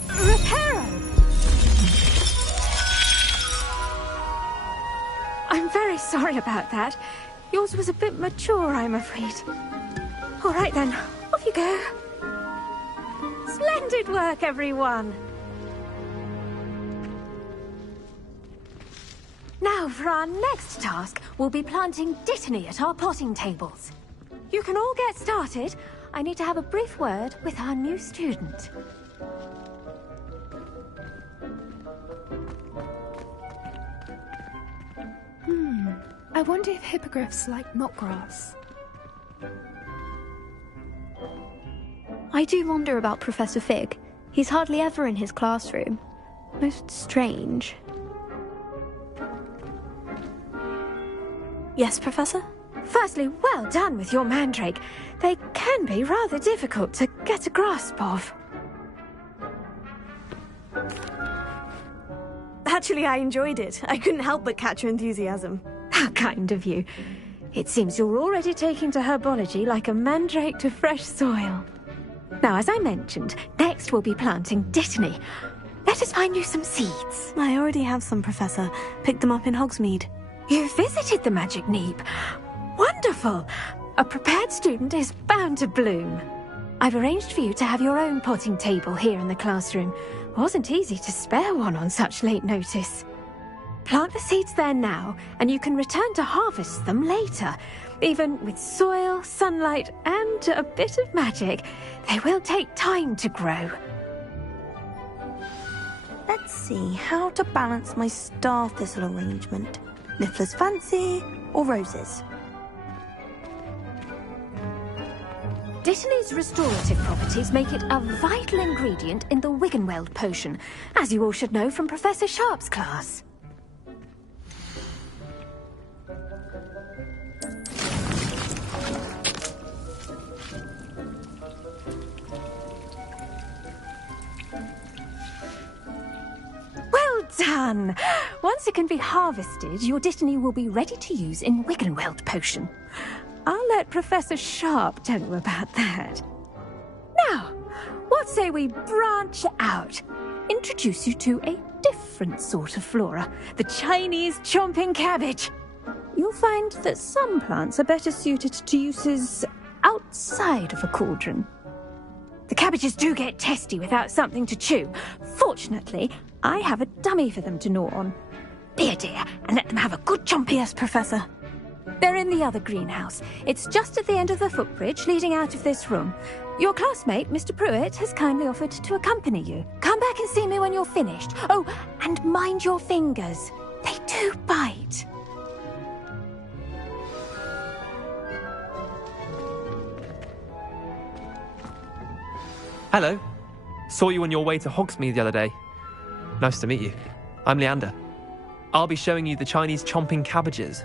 Reparo! I'm very sorry about that. Yours was a bit mature, I'm afraid. All right then, off you go. Splendid work, everyone! Now, for our next task, we'll be planting Dittany at our potting tables. You can all get started. I need to have a brief word with our new student. I wonder if hippogriffs like knotgrass. I do wonder about Professor Fig. He's hardly ever in his classroom. Most strange. Yes, Professor? Firstly, well done with your mandrake. They can be rather difficult to get a grasp of. Actually, I enjoyed it. I couldn't help but catch your enthusiasm. How kind of you. It seems you're already taking to herbology like a mandrake to fresh soil. Now, as I mentioned, next we'll be planting Dittany. Let us find you some seeds. I already have some, Professor. Picked them up in Hogsmeade. You visited the Magic Neep. Wonderful! A prepared student is bound to bloom. I've arranged for you to have your own potting table here in the classroom. Wasn't easy to spare one on such late notice. Plant the seeds there now, and you can return to harvest them later. Even with soil, sunlight, and a bit of magic, they will take time to grow. Let's see how to balance my star thistle arrangement. Niffler's Fancy or Roses? Dittany's restorative properties make it a vital ingredient in the Wiggenweld potion, as you all should know from Professor Sharp's class. Well done! Once it can be harvested, your Dittany will be ready to use in Wiggenweld potion. I'll let Professor Sharp tell you about that. Now, what say we branch out? Introduce you to a different sort of flora, the Chinese chomping cabbage. You'll find that some plants are better suited to uses outside of a cauldron. The cabbages do get testy without something to chew. Fortunately, I have a dummy for them to gnaw on. Be a dear and let them have a good chomp. Yes, Professor. They're in the other greenhouse. It's just at the end of the footbridge leading out of this room. Your classmate, Mr. Pruitt, has kindly offered to accompany you. Come back and see me when you're finished. Oh, and mind your fingers. They do bite. Hello. Saw you on your way to Hogsmeade the other day. Nice to meet you. I'm Leander. I'll be showing you the Chinese chomping cabbages.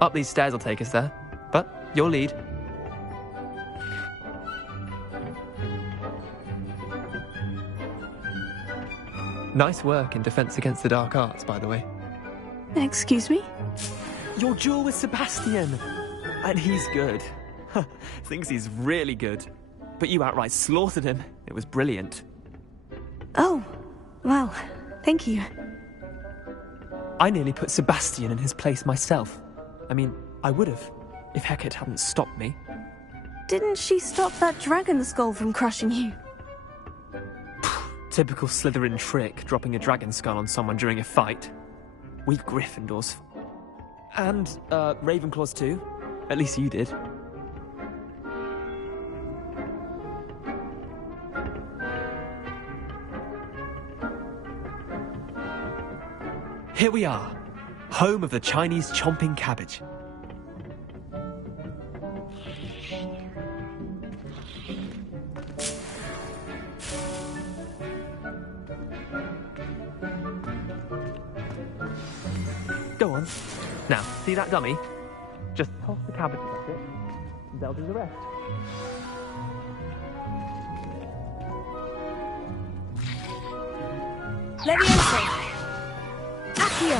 Up these stairs will take us there, but your lead. Nice work in Defense Against the Dark Arts, by the way. Excuse me? Your duel with Sebastian! And he's good. Thinks he's really good. But you outright slaughtered him. It was brilliant. Oh, well, thank you. I nearly put Sebastian in his place myself. I mean, I would have, if Hecate hadn't stopped me. Didn't she stop that dragon skull from crushing you? Typical Slytherin trick, dropping a dragon skull on someone during a fight. We've Gryffindors. And, Ravenclaws too. At least you did. Here we are, home of the Chinese chomping cabbage. Go on. Now, see that dummy? Just toss the cabbage at it, and they'll do the rest. Leviosa! Accio!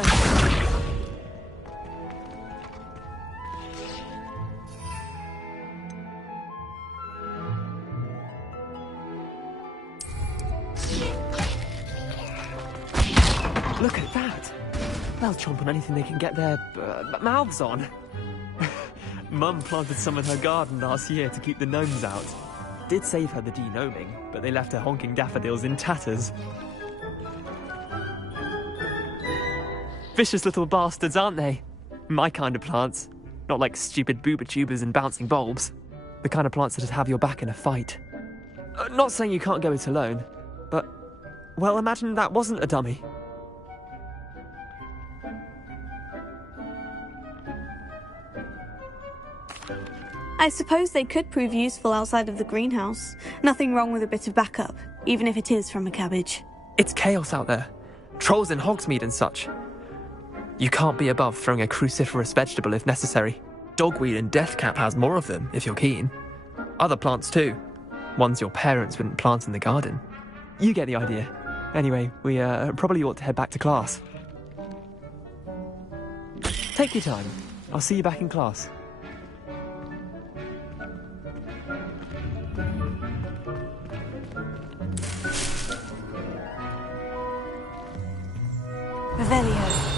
Look at that! They'll chomp on anything they can get their mouths on. Mum planted some in her garden last year to keep the gnomes out. Did save her the de-gnoming, but they left her honking daffodils in tatters. Vicious little bastards, aren't they? My kind of plants. Not like stupid booba tubers and bouncing bulbs. The kind of plants that'd have your back in a fight. Not saying you can't go it alone, but, well, imagine that wasn't a dummy. I suppose they could prove useful outside of the greenhouse. Nothing wrong with a bit of backup, even if it is from a cabbage. It's chaos out there. Trolls in Hogsmeade and such. You can't be above throwing a cruciferous vegetable if necessary. Dogweed and deathcap has more of them, if you're keen. Other plants too. Ones your parents wouldn't plant in the garden. You get the idea. Anyway, we probably ought to head back to class. Take your time. I'll see you back in class. Revelio.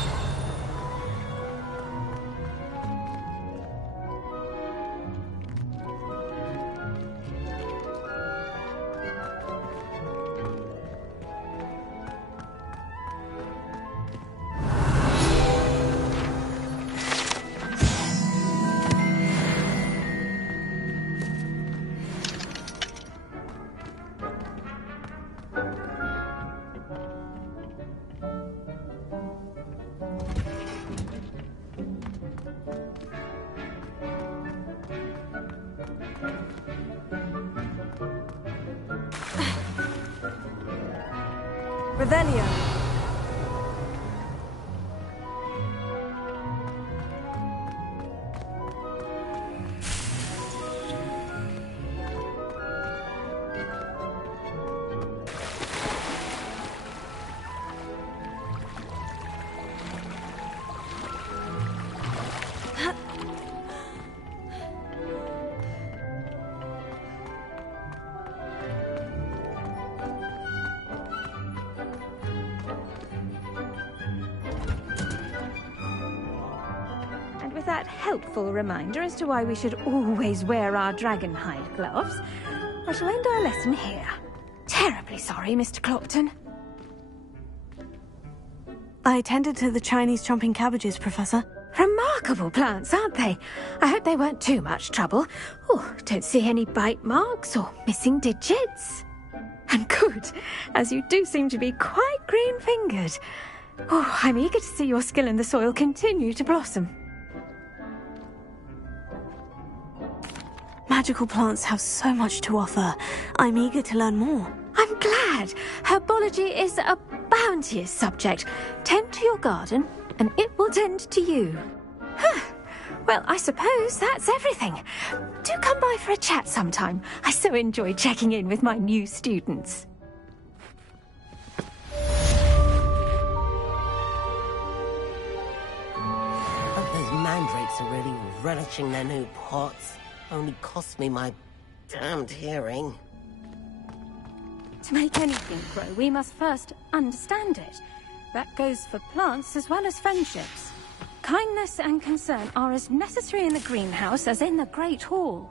Revelio. That helpful reminder as to why we should always wear our dragonhide gloves, I shall end our lesson here. Terribly sorry, Mr. Clopton. I tended to the Chinese chomping cabbages, Professor. Remarkable plants, aren't they? I hope they weren't too much trouble. Oh, don't see any bite marks or missing digits. And good, as you do seem to be quite green-fingered. Oh, I'm eager to see your skill in the soil continue to blossom. Magical plants have so much to offer. I'm eager to learn more. I'm glad. Herbology is a bounteous subject. Tend to your garden, and it will tend to you. Huh. Well, I suppose that's everything. Do come by for a chat sometime. I so enjoy checking in with my new students. Hope those mandrakes are really relishing their new pots. Only cost me my damned hearing. To make anything grow, we must first understand it. That goes for plants as well as friendships. Kindness and concern are as necessary in the greenhouse as in the Great Hall.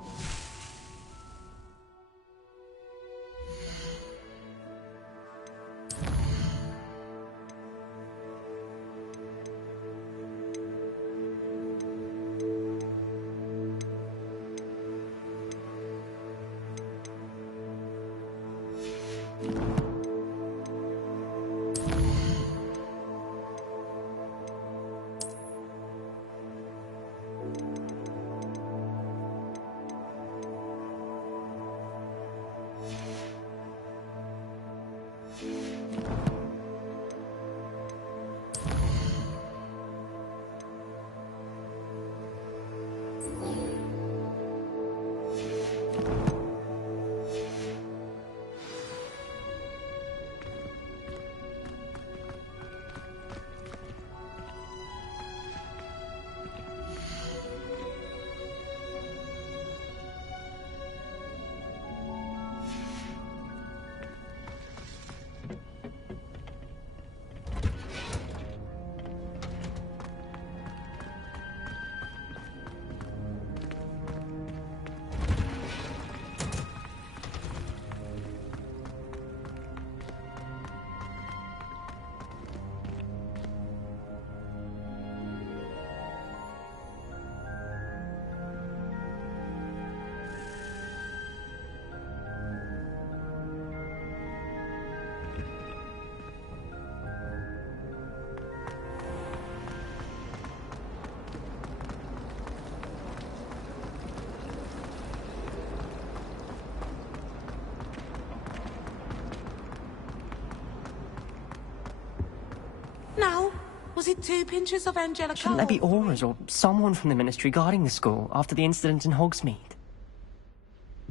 Now, was it 2 pinches of angelica? Shouldn't there be auras or someone from the ministry guarding the school after the incident in Hogsmeade?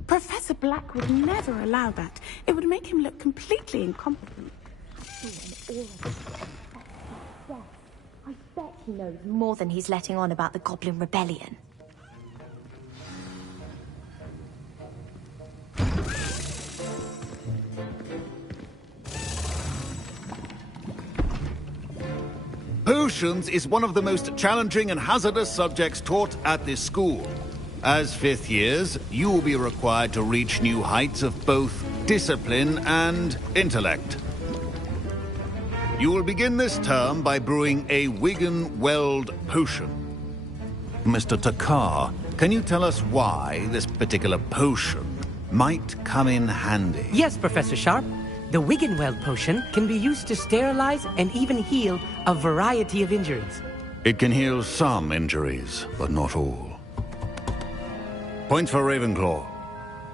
Professor Black would never allow that. It would make him look completely incompetent. I bet he knows more than he's letting on about the Goblin Rebellion. Potions is one of the most challenging and hazardous subjects taught at this school. As 5th years, you will be required to reach new heights of both discipline and intellect. You will begin this term by brewing a Wiggenweld potion. Mr. Takar, can you tell us why this particular potion might come in handy? Yes, Professor Sharp. The Wiggenweld potion can be used to sterilize and even heal a variety of injuries. It can heal some injuries, but not all. Point for Ravenclaw.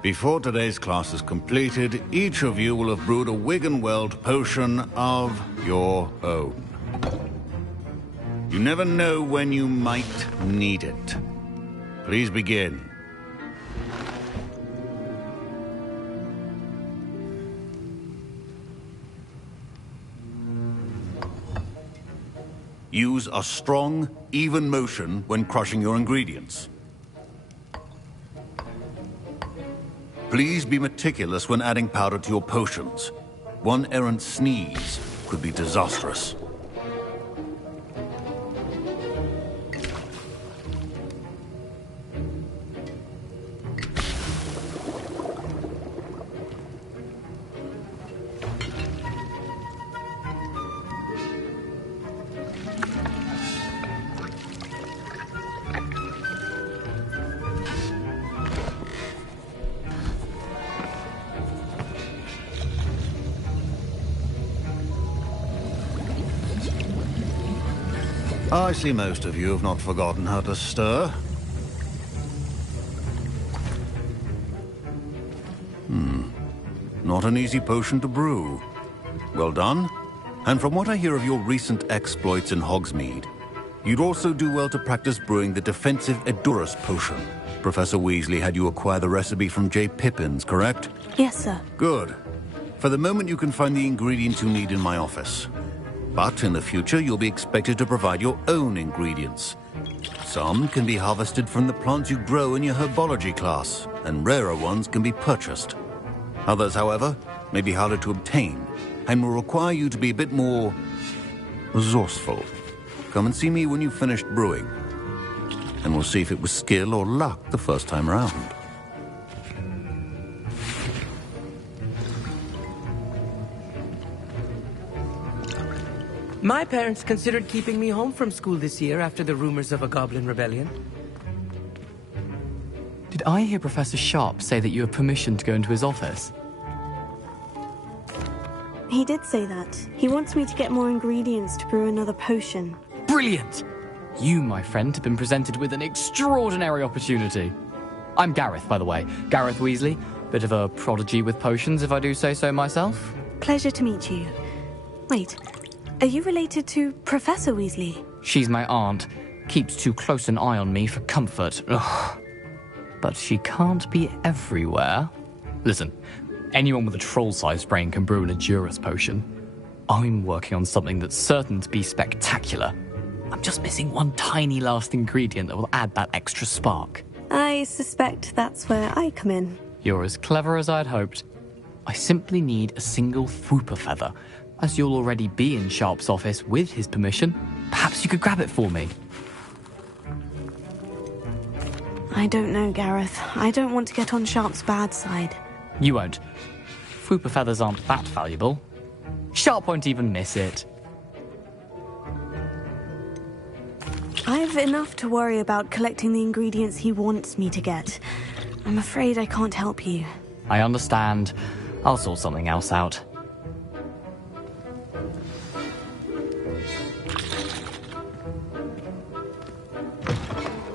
Before today's class is completed, each of you will have brewed a Wiggenweld potion of your own. You never know when you might need it. Please begin. Use a strong, even motion when crushing your ingredients. Please be meticulous when adding powder to your potions. One errant sneeze could be disastrous. I see most of you have not forgotten how to stir. Not an easy potion to brew. Well done. And from what I hear of your recent exploits in Hogsmeade, you'd also do well to practice brewing the defensive Edurus potion. Professor Weasley had you acquire the recipe from J. Pippin's, correct? Yes, sir. Good. For the moment, you can find the ingredients you need in my office. But in the future, you'll be expected to provide your own ingredients. Some can be harvested from the plants you grow in your herbology class, and rarer ones can be purchased. Others, however, may be harder to obtain, and will require you to be a bit more resourceful. Come and see me when you've finished brewing, and we'll see if it was skill or luck the first time round. My parents considered keeping me home from school this year after the rumors of a goblin rebellion. Did I hear Professor Sharp say that you have permission to go into his office? He did say that. He wants me to get more ingredients to brew another potion. Brilliant! You, my friend, have been presented with an extraordinary opportunity. I'm Gareth, by the way. Gareth Weasley. Bit of a prodigy with potions, if I do say so myself. Pleasure to meet you. Wait, are you related to Professor Weasley? She's my aunt. Keeps too close an eye on me for comfort. Ugh. But she can't be everywhere. Listen, anyone with a troll-sized brain can brew an Edurus potion. I'm working on something that's certain to be spectacular. I'm just missing one tiny last ingredient that will add that extra spark. I suspect that's where I come in. You're as clever as I'd hoped. I simply need a single Fwooper feather. As you'll already be in Sharp's office with his permission, perhaps you could grab it for me. I don't know, Gareth. I don't want to get on Sharp's bad side. You won't. Fwooper feathers aren't that valuable. Sharp won't even miss it. I've enough to worry about collecting the ingredients he wants me to get. I'm afraid I can't help you. I understand. I'll sort something else out.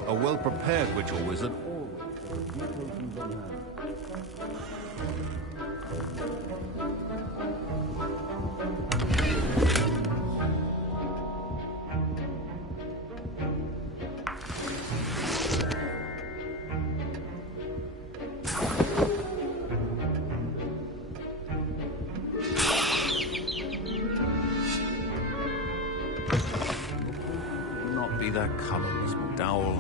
A well-prepared ritual wizard not be that color, Miss McDowell.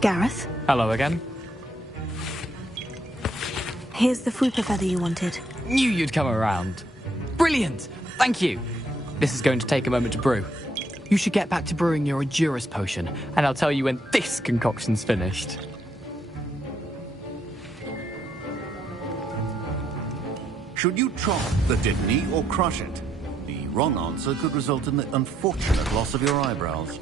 Gareth? Hello again. Here's the Fwooper feather you wanted. Knew you'd come around. Brilliant! Thank you. This is going to take a moment to brew. You should get back to brewing your Edurus potion, and I'll tell you when this concoction's finished. Should you chop the Dittany or crush it? The wrong answer could result in the unfortunate loss of your eyebrows.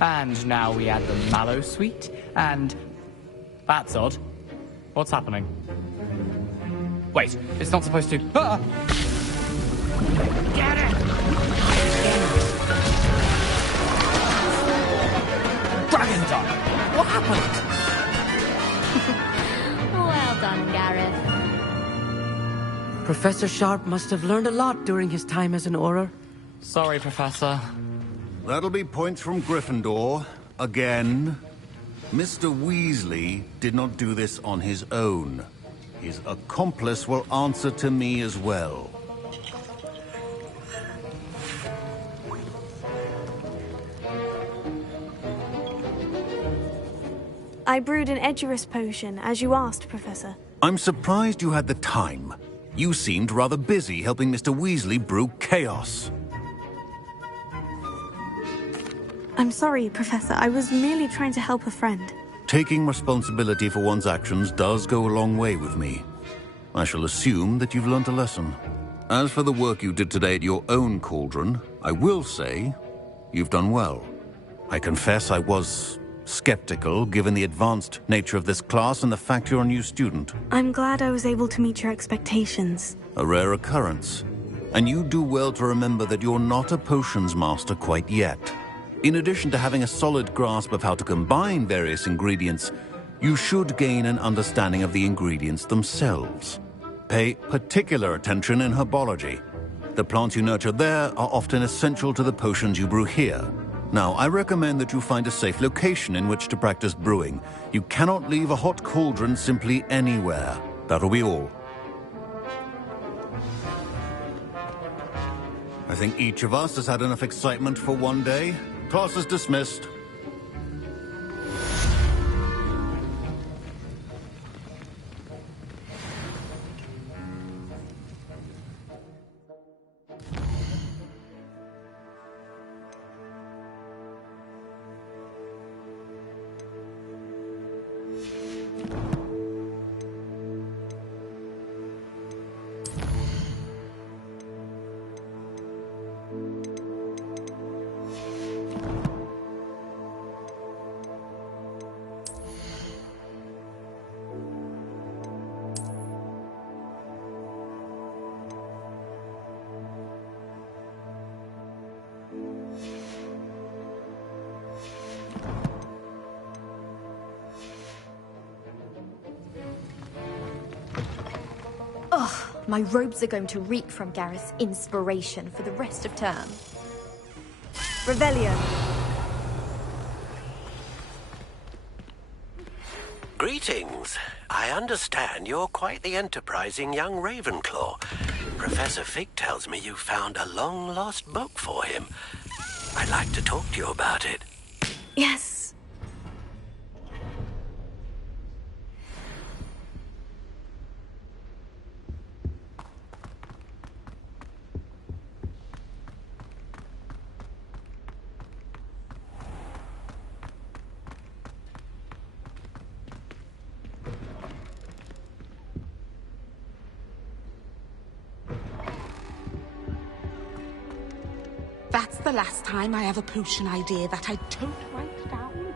And now we add the mallow sweet, and... That's odd. What's happening? Wait, it's not supposed to... Ah! Get it! Dragon Dog! What happened? Well done, Gareth. Professor Sharp must have learned a lot during his time as an Auror. Sorry, Professor. That'll be points from Gryffindor. Again. Mr. Weasley did not do this on his own. His accomplice will answer to me as well. I brewed an Edurus potion, as you asked, Professor. I'm surprised you had the time. You seemed rather busy helping Mr. Weasley brew chaos. I'm sorry, Professor. I was merely trying to help a friend. Taking responsibility for one's actions does go a long way with me. I shall assume that you've learnt a lesson. As for the work you did today at your own cauldron, I will say you've done well. I confess I was skeptical, given the advanced nature of this class and the fact you're a new student. I'm glad I was able to meet your expectations. A rare occurrence. And you do well to remember that you're not a potions master quite yet. In addition to having a solid grasp of how to combine various ingredients, you should gain an understanding of the ingredients themselves. Pay particular attention in herbology. The plants you nurture there are often essential to the potions you brew here. Now, I recommend that you find a safe location in which to practice brewing. You cannot leave a hot cauldron simply anywhere. That'll be all. I think each of us has had enough excitement for one day. Class is dismissed. Ugh, my robes are going to reek from Gareth's inspiration for the rest of term. Revelio. Greetings. I understand you're quite the enterprising young Ravenclaw. Professor Fig tells me you found a long-lost book for him. I'd like to talk to you about it. Yes. That's the last time I have a potion idea that I don't write down.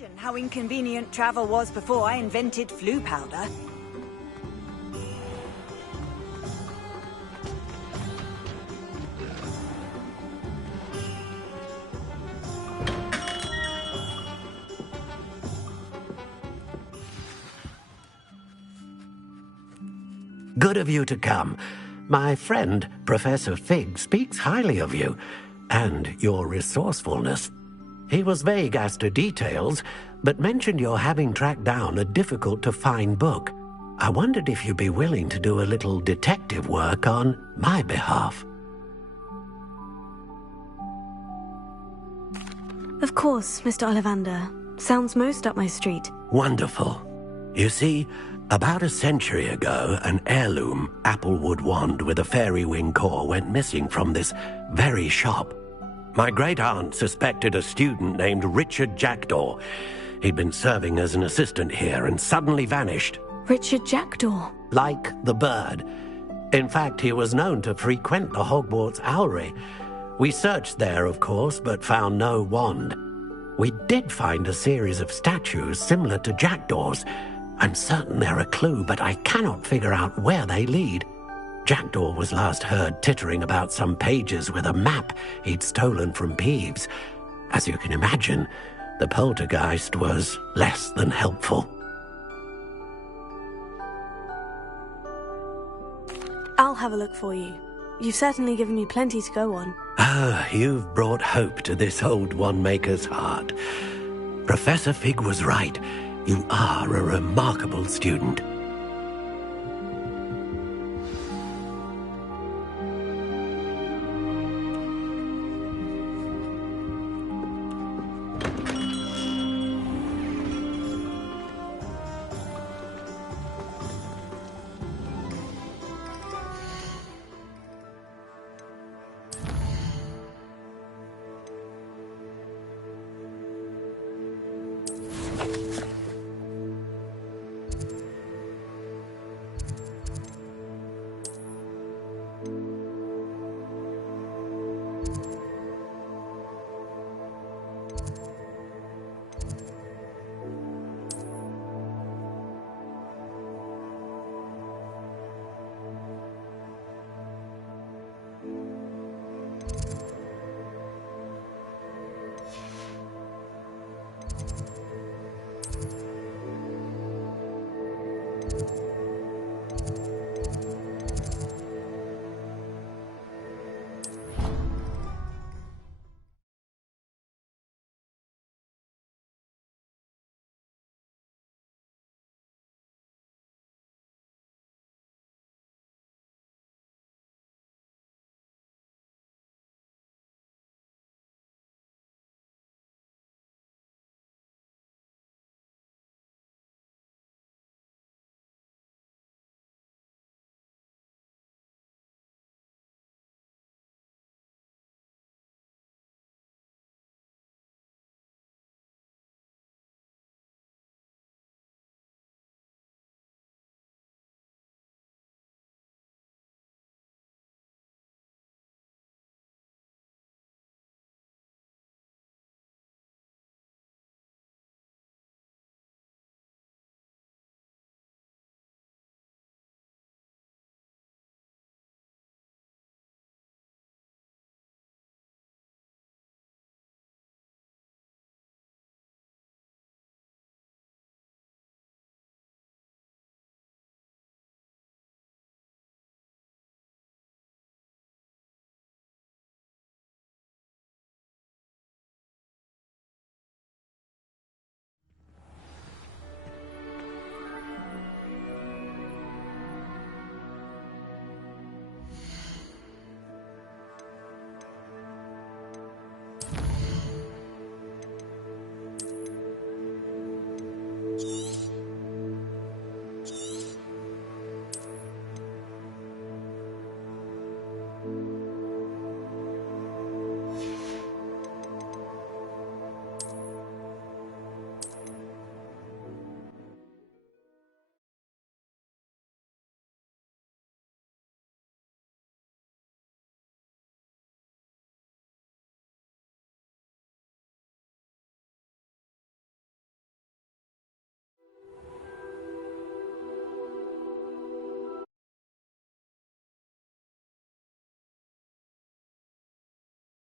Imagine how inconvenient travel was before I invented flu powder. Good of you to come. My friend, Professor Fig, speaks highly of you, and your resourcefulness. He was vague as to details, but mentioned your having tracked down a difficult-to-find book. I wondered if you'd be willing to do a little detective work on my behalf. Of course, Mr. Ollivander. Sounds most up my street. Wonderful. You see, about a century ago, an heirloom applewood wand with a fairy wing core went missing from this very shop. My great-aunt suspected a student named Richard Jackdaw. He'd been serving as an assistant here and suddenly vanished. Richard Jackdaw? Like the bird. In fact, he was known to frequent the Hogwarts Owlery. We searched there, of course, but found no wand. We did find a series of statues similar to Jackdaw's. I'm certain they're a clue, but I cannot figure out where they lead. Jackdaw was last heard tittering about some pages with a map he'd stolen from Peeves. As you can imagine, the poltergeist was less than helpful. I'll have a look for you. You've certainly given me plenty to go on. Ah, you've brought hope to this old one-maker's heart. Professor Fig was right. You are a remarkable student.